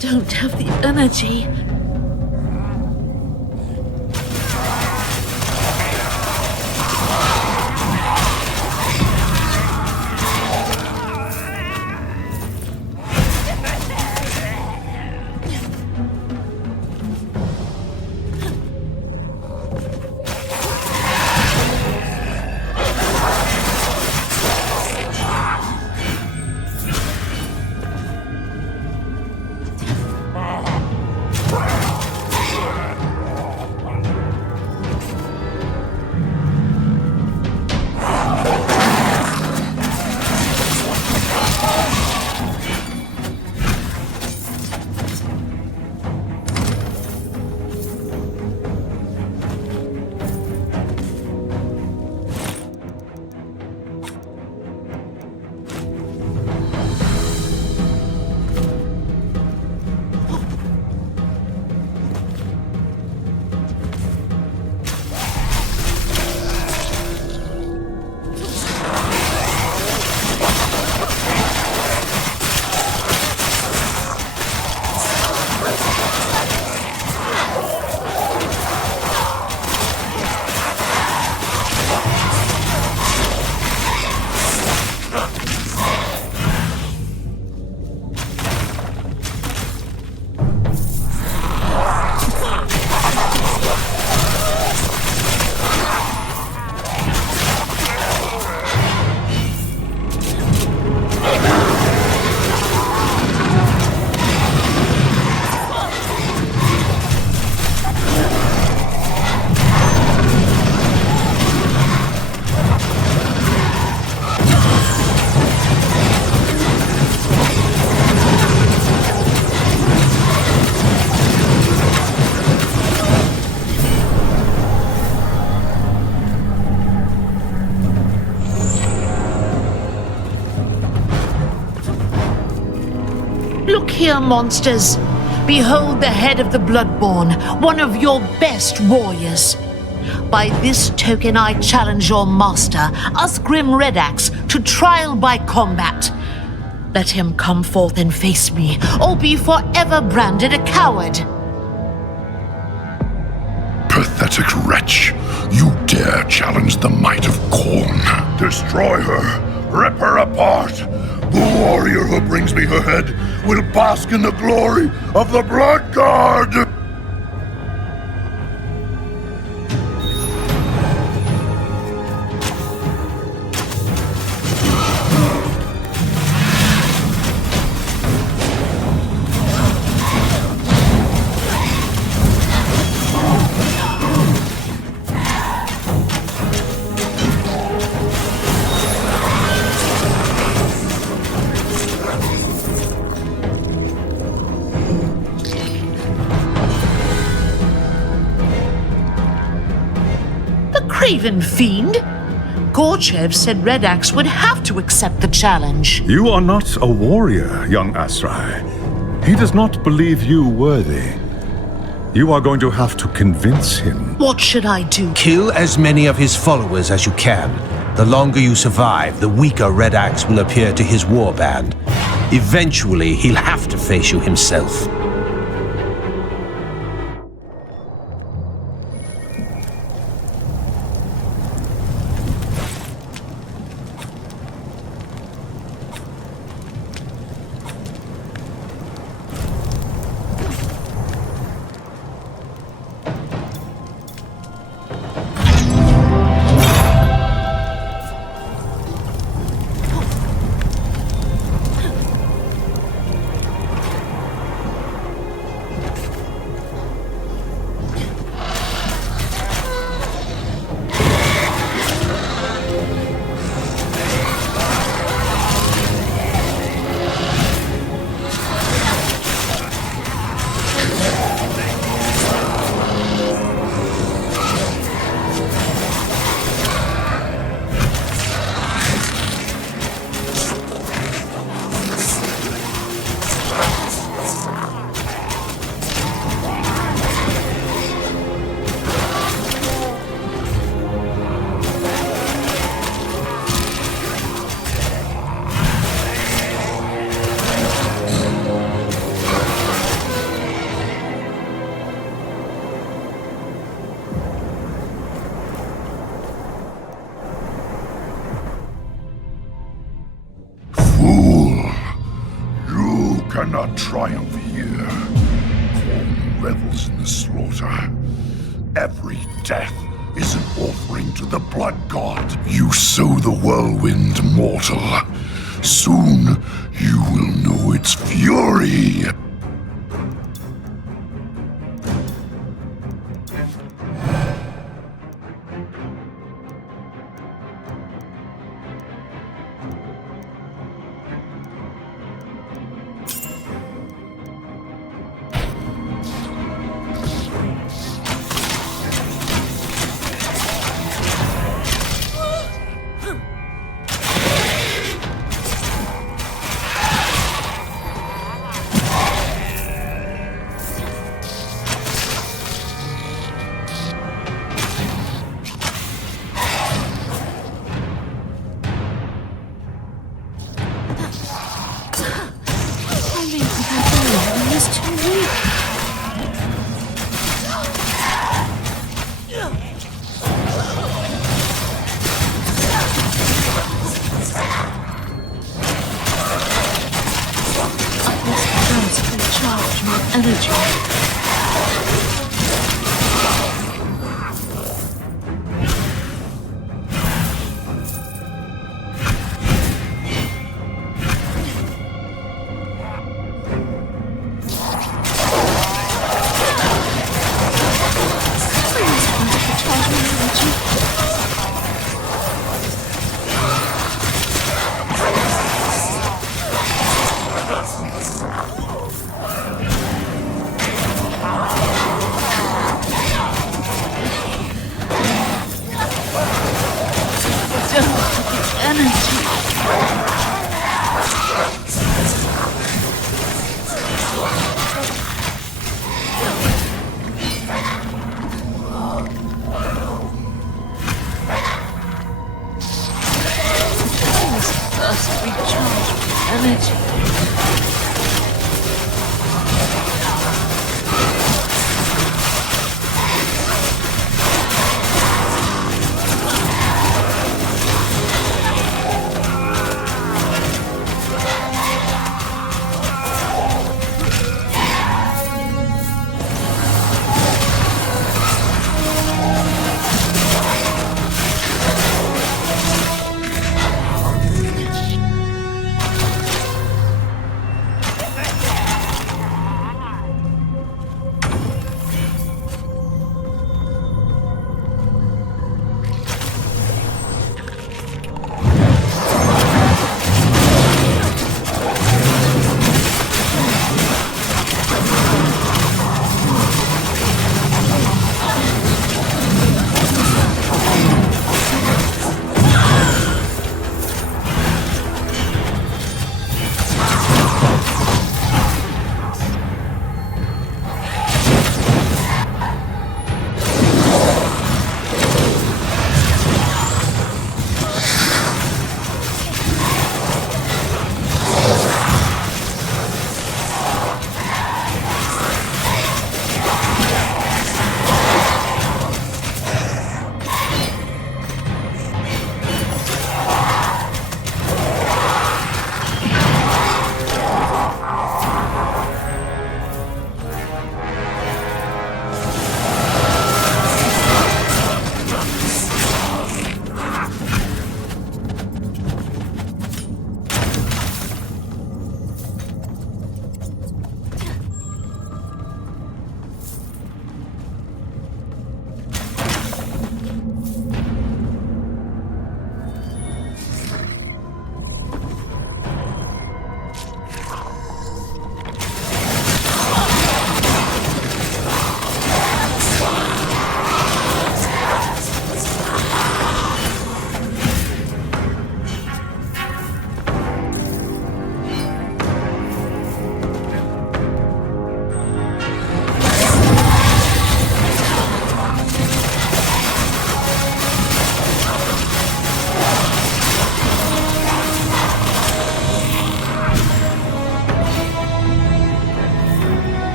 don't have the energy. Look here, monsters. Behold the head of the Bloodborne, one of your best warriors. By this token I challenge your master, Usgrim Redax, to trial by combat. Let him come forth and face me, or be forever branded a coward. Pathetic wretch. You dare challenge the might of Khorne. Destroy her. Rip her apart. The warrior who brings me her head will bask in the glory of the Blood Guard. Craven fiend! Gorchev said Redax would have to accept the challenge. You are not a warrior, young Asrai. He does not believe you worthy. You are going to have to convince him. What should I do? Kill as many of his followers as you can. The longer you survive, the weaker Redax will appear to his warband. Eventually, he'll have to face you himself. cannot triumph here. Corn revels in the slaughter. Every death is an offering to the blood god. You sow the whirlwind, mortal. Soon you will know its fury.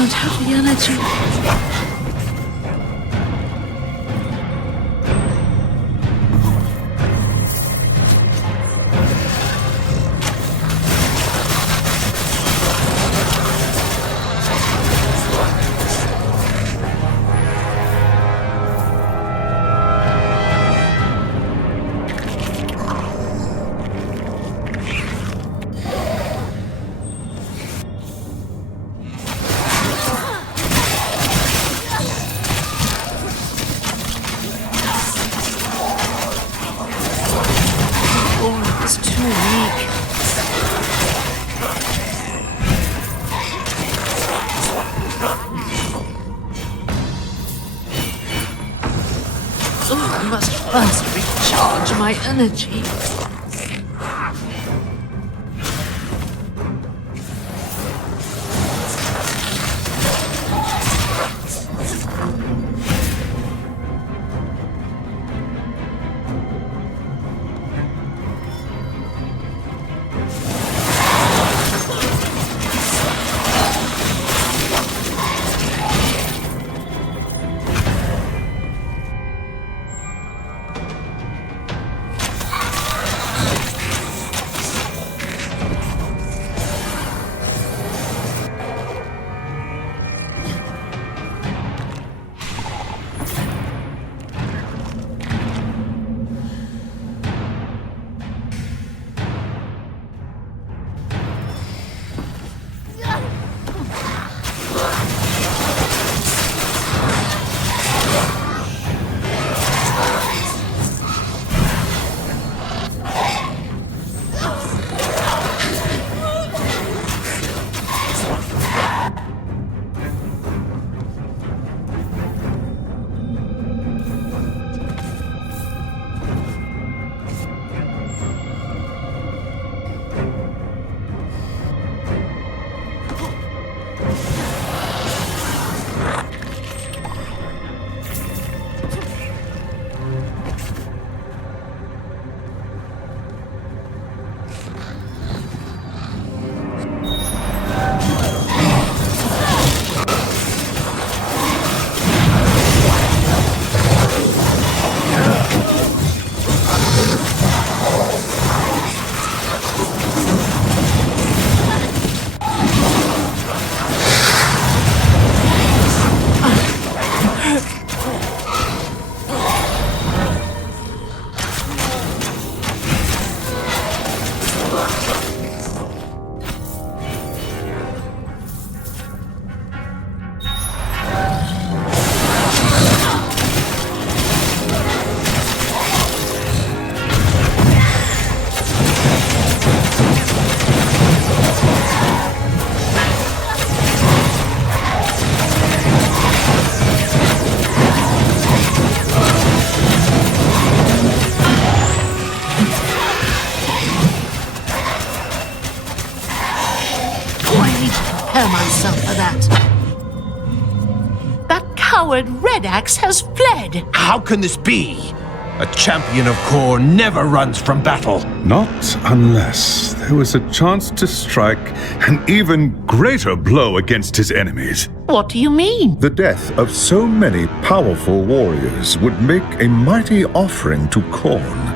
don't have the energy. First recharge my energy. Myself for that. That coward Red Axe has fled. How can this be? A champion of Khorne never runs from battle. Not unless there was a chance to strike an even greater blow against his enemies. What do you mean? The death of so many powerful warriors would make a mighty offering to Khorne.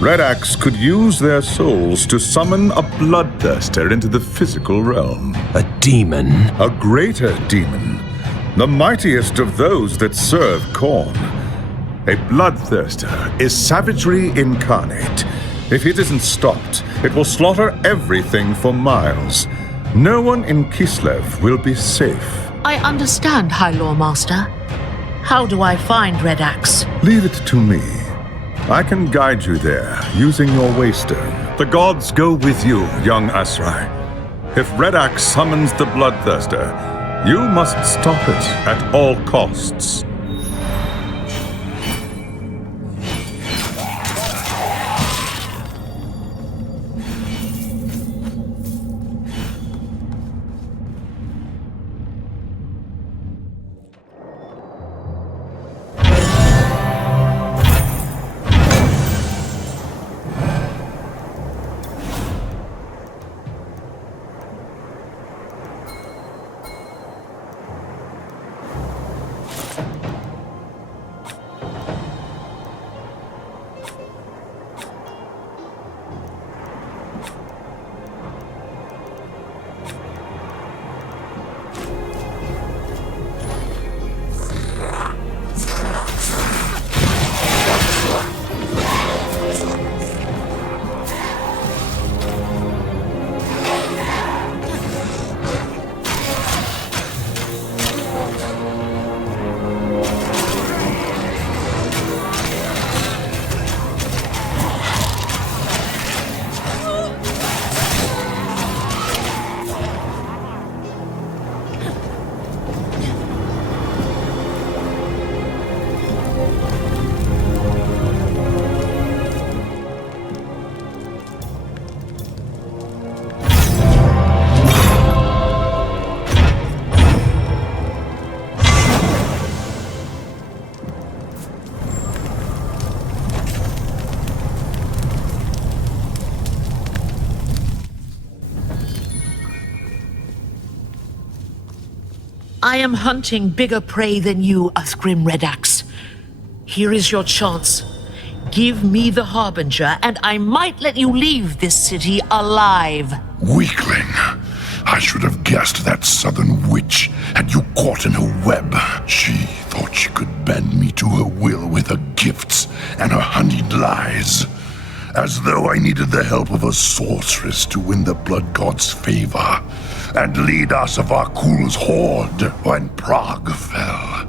Red Axe could use their souls to summon a bloodthirster into the physical realm. A demon? A greater demon. The mightiest of those that serve Khorne. A bloodthirster is savagery incarnate. If it isn't stopped, it will slaughter everything for miles. No one in Kislev will be safe. I understand, High Lore Master. How do I find Red Axe? Leave it to me. I can guide you there, using your waystone. The gods go with you, young Asrai. If Red Axe summons the Bloodthirster, you must stop it at all costs. I am hunting bigger prey than you, Uthgrim Redax. Here is your chance. Give me the Harbinger, and I might let you leave this city alive. Weakling. I should have guessed that southern witch had you caught in her web. She thought she could bend me to her will with her gifts and her honeyed lies. As though I needed the help of a sorceress to win the Blood God's favor and lead Asavakul's horde. When Prague fell,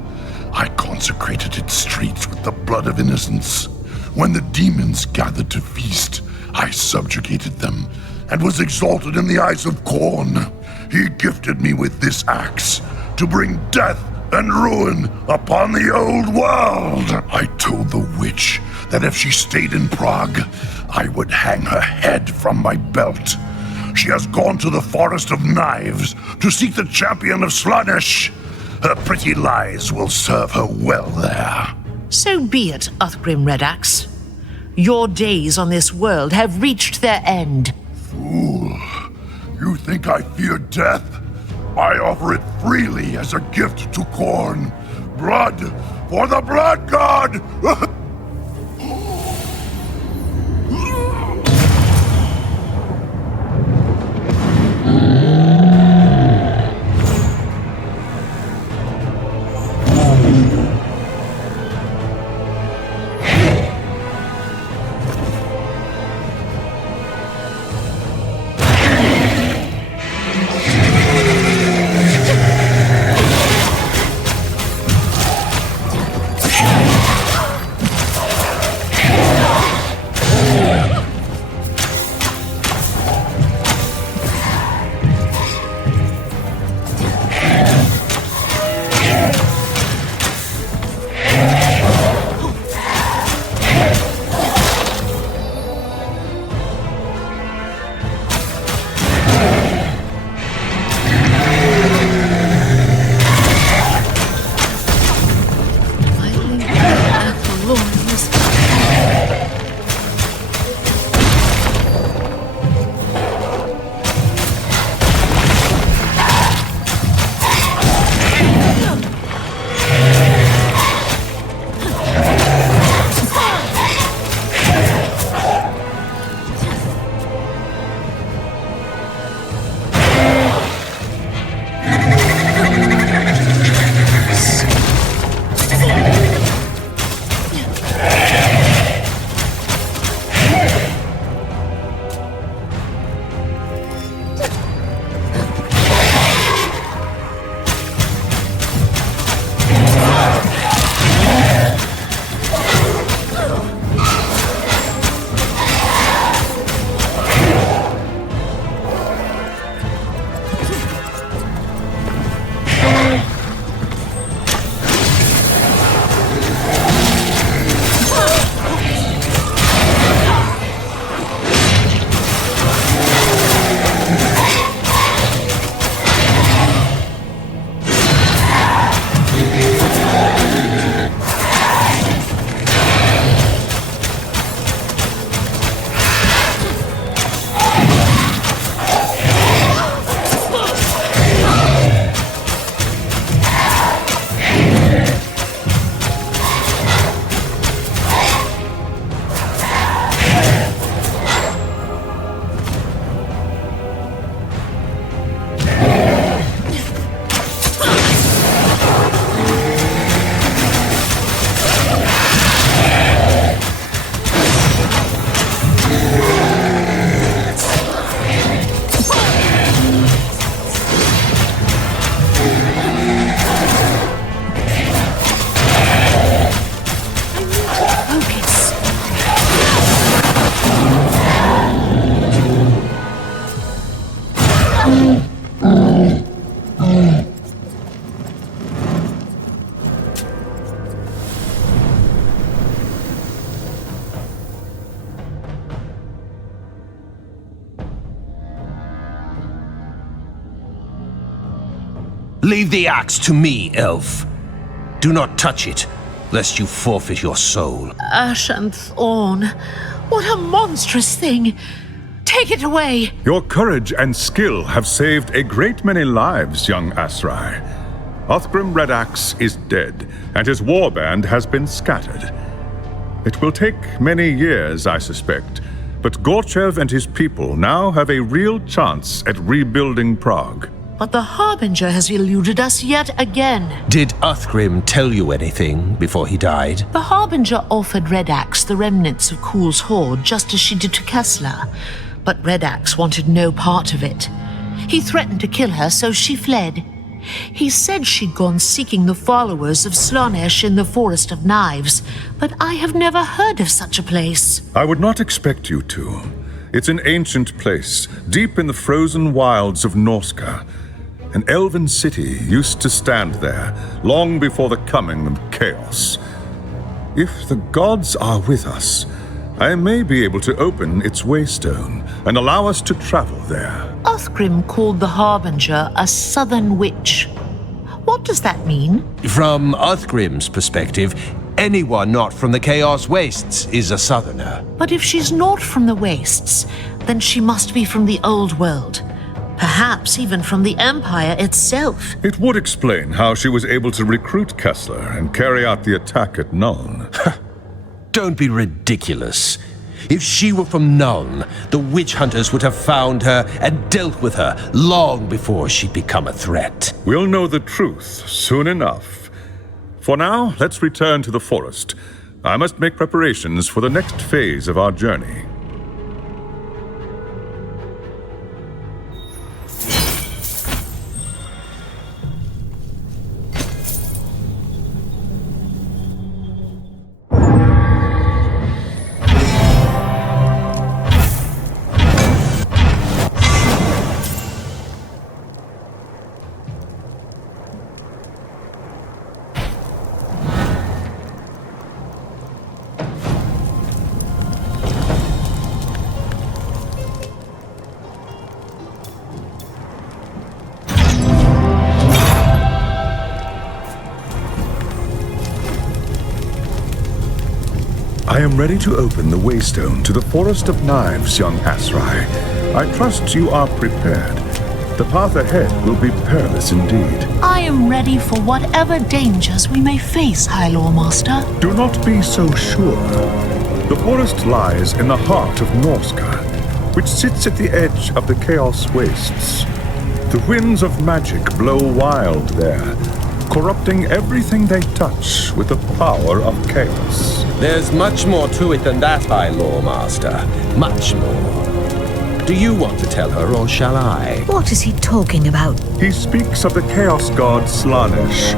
I consecrated its streets with the blood of innocents. When the demons gathered to feast, I subjugated them and was exalted in the eyes of Khorne. He gifted me with this axe to bring death and ruin upon the old world. I told the witch that if she stayed in Prague, I would hang her head from my belt. She has gone to the Forest of Knives to seek the champion of Slaanesh. Her pretty lies will serve her well there. So be it, Uthgrim Redax. Your days on this world have reached their end. Fool, you think I fear death? I offer it freely as a gift to Khorne. Blood for the Blood God! Leave the axe to me, elf. Do not touch it, lest you forfeit your soul. Ash and Thorn, what a monstrous thing! Take it away! Your courage and skill have saved a great many lives, young Asrai. Othgrim Red Axe is dead, and his warband has been scattered. It will take many years, I suspect, but Gorchev and his people now have a real chance at rebuilding Prague. But the Harbinger has eluded us yet again. Did Othgrim tell you anything before he died? The Harbinger offered Red Axe the remnants of Kuhl's horde, just as she did to Kessler. But Red Axe wanted no part of it. He threatened to kill her, so she fled. He said she'd gone seeking the followers of Slanesh in the Forest of Knives, but I have never heard of such a place. I would not expect you to. It's an ancient place, deep in the frozen wilds of Norska. An elven city used to stand there, long before the coming of chaos. If the gods are with us, I may be able to open its waystone and allow us to travel there. Othgrim called the Harbinger a southern witch. What does that mean? From Othgrim's perspective, anyone not from the Chaos Wastes is a southerner. But if she's not from the Wastes, then she must be from the Old World. Perhaps even from the Empire itself. It would explain how she was able to recruit Kessler and carry out the attack at Nuln. Don't be ridiculous. If she were from Nuln, the witch hunters would have found her and dealt with her long before she'd become a threat. We'll know the truth soon enough. For now, let's return to the forest. I must make preparations for the next phase of our journey. I am ready to open the waystone to the Forest of Knives, young Asrai. I trust you are prepared. The path ahead will be perilous indeed. I am ready for whatever dangers we may face, High Lore Master. Do not be so sure. The forest lies in the heart of Norska, which sits at the edge of the Chaos Wastes. The winds of magic blow wild there, corrupting everything they touch with the power of chaos. There's much more to it than that, High Lore Master. Much more. Do you want to tell her, or shall I? What is he talking about? He speaks of the Chaos God Slanesh.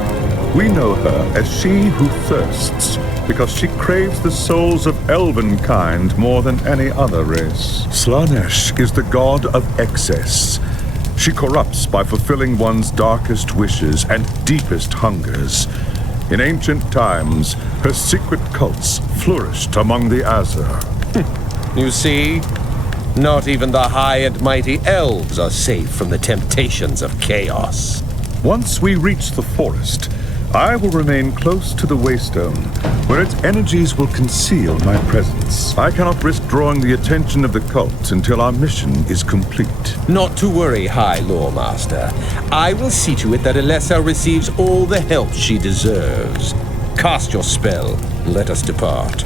We know her as she who thirsts, because she craves the souls of elven kind more than any other race. Slanesh is the god of excess. She corrupts by fulfilling one's darkest wishes and deepest hungers. In ancient times, her secret cults flourished among the Azur. You see? Not even the high and mighty elves are safe from the temptations of chaos. Once we reach the forest, I will remain close to the waystone, where its energies will conceal my presence. I cannot risk drawing the attention of the cult until our mission is complete. Not to worry, High Lore Master. I will see to it that Alessa receives all the help she deserves. Cast your spell, and let us depart.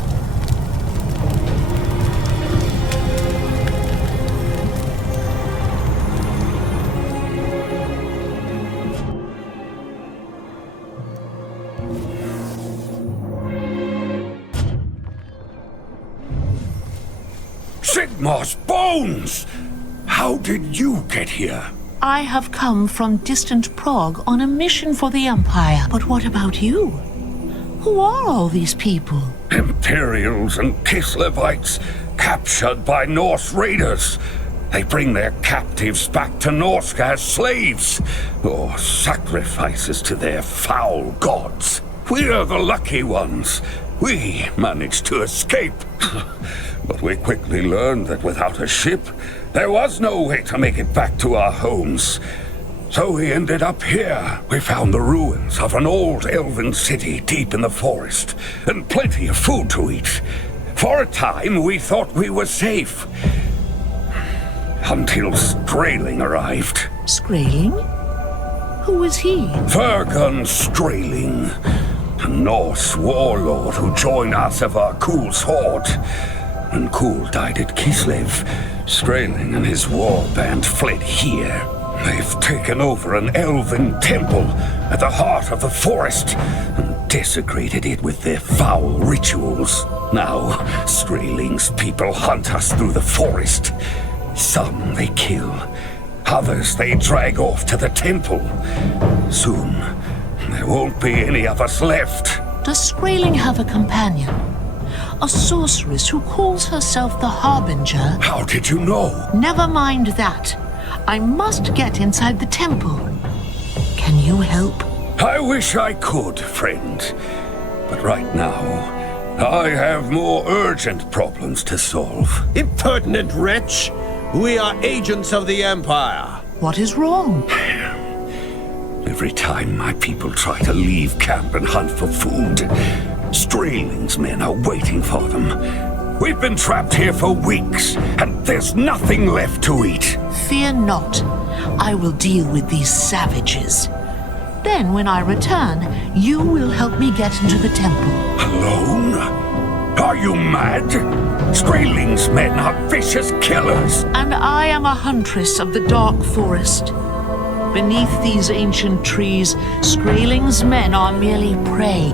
Sigmar's bones! How did you get here? I have come from distant Prague on a mission for the Empire. But what about you? Who are all these people? Imperials and Kislevites, captured by Norse raiders. They bring their captives back to Norska as slaves, or sacrifices to their foul gods. We are the lucky ones. We managed to escape. But we quickly learned that without a ship, there was no way to make it back to our homes. So we ended up here. We found the ruins of an old elven city deep in the forest, and plenty of food to eat. For a time, we thought we were safe. Until Skraeling arrived. Skraeling? Who is he? Vergun Strailing, a Norse warlord who joined Asavar Kul's horde. When Kul died at Kislev, Strailing and his war band fled here. They've taken over an elven temple at the heart of the forest and desecrated it with their foul rituals. Now, Strailing's people hunt us through the forest. Some they kill, others they drag off to the temple. Soon, there won't be any of us left. Does Strailing have a companion? A sorceress who calls herself the Harbinger? How did you know? Never mind that. I must get inside the temple. Can you help? I wish I could, friend. But right now, I have more urgent problems to solve. Impertinent wretch! We are agents of the Empire. What is wrong? Every time my people try to leave camp and hunt for food, Strailing's men are waiting for them. We've been trapped here for weeks, and there's nothing left to eat. Fear not. I will deal with these savages. Then, when I return, you will help me get into the temple. Alone? Are you mad? Strailing's men are vicious killers. And I am a huntress of the dark forest. Beneath these ancient trees, Strailing's men are merely prey.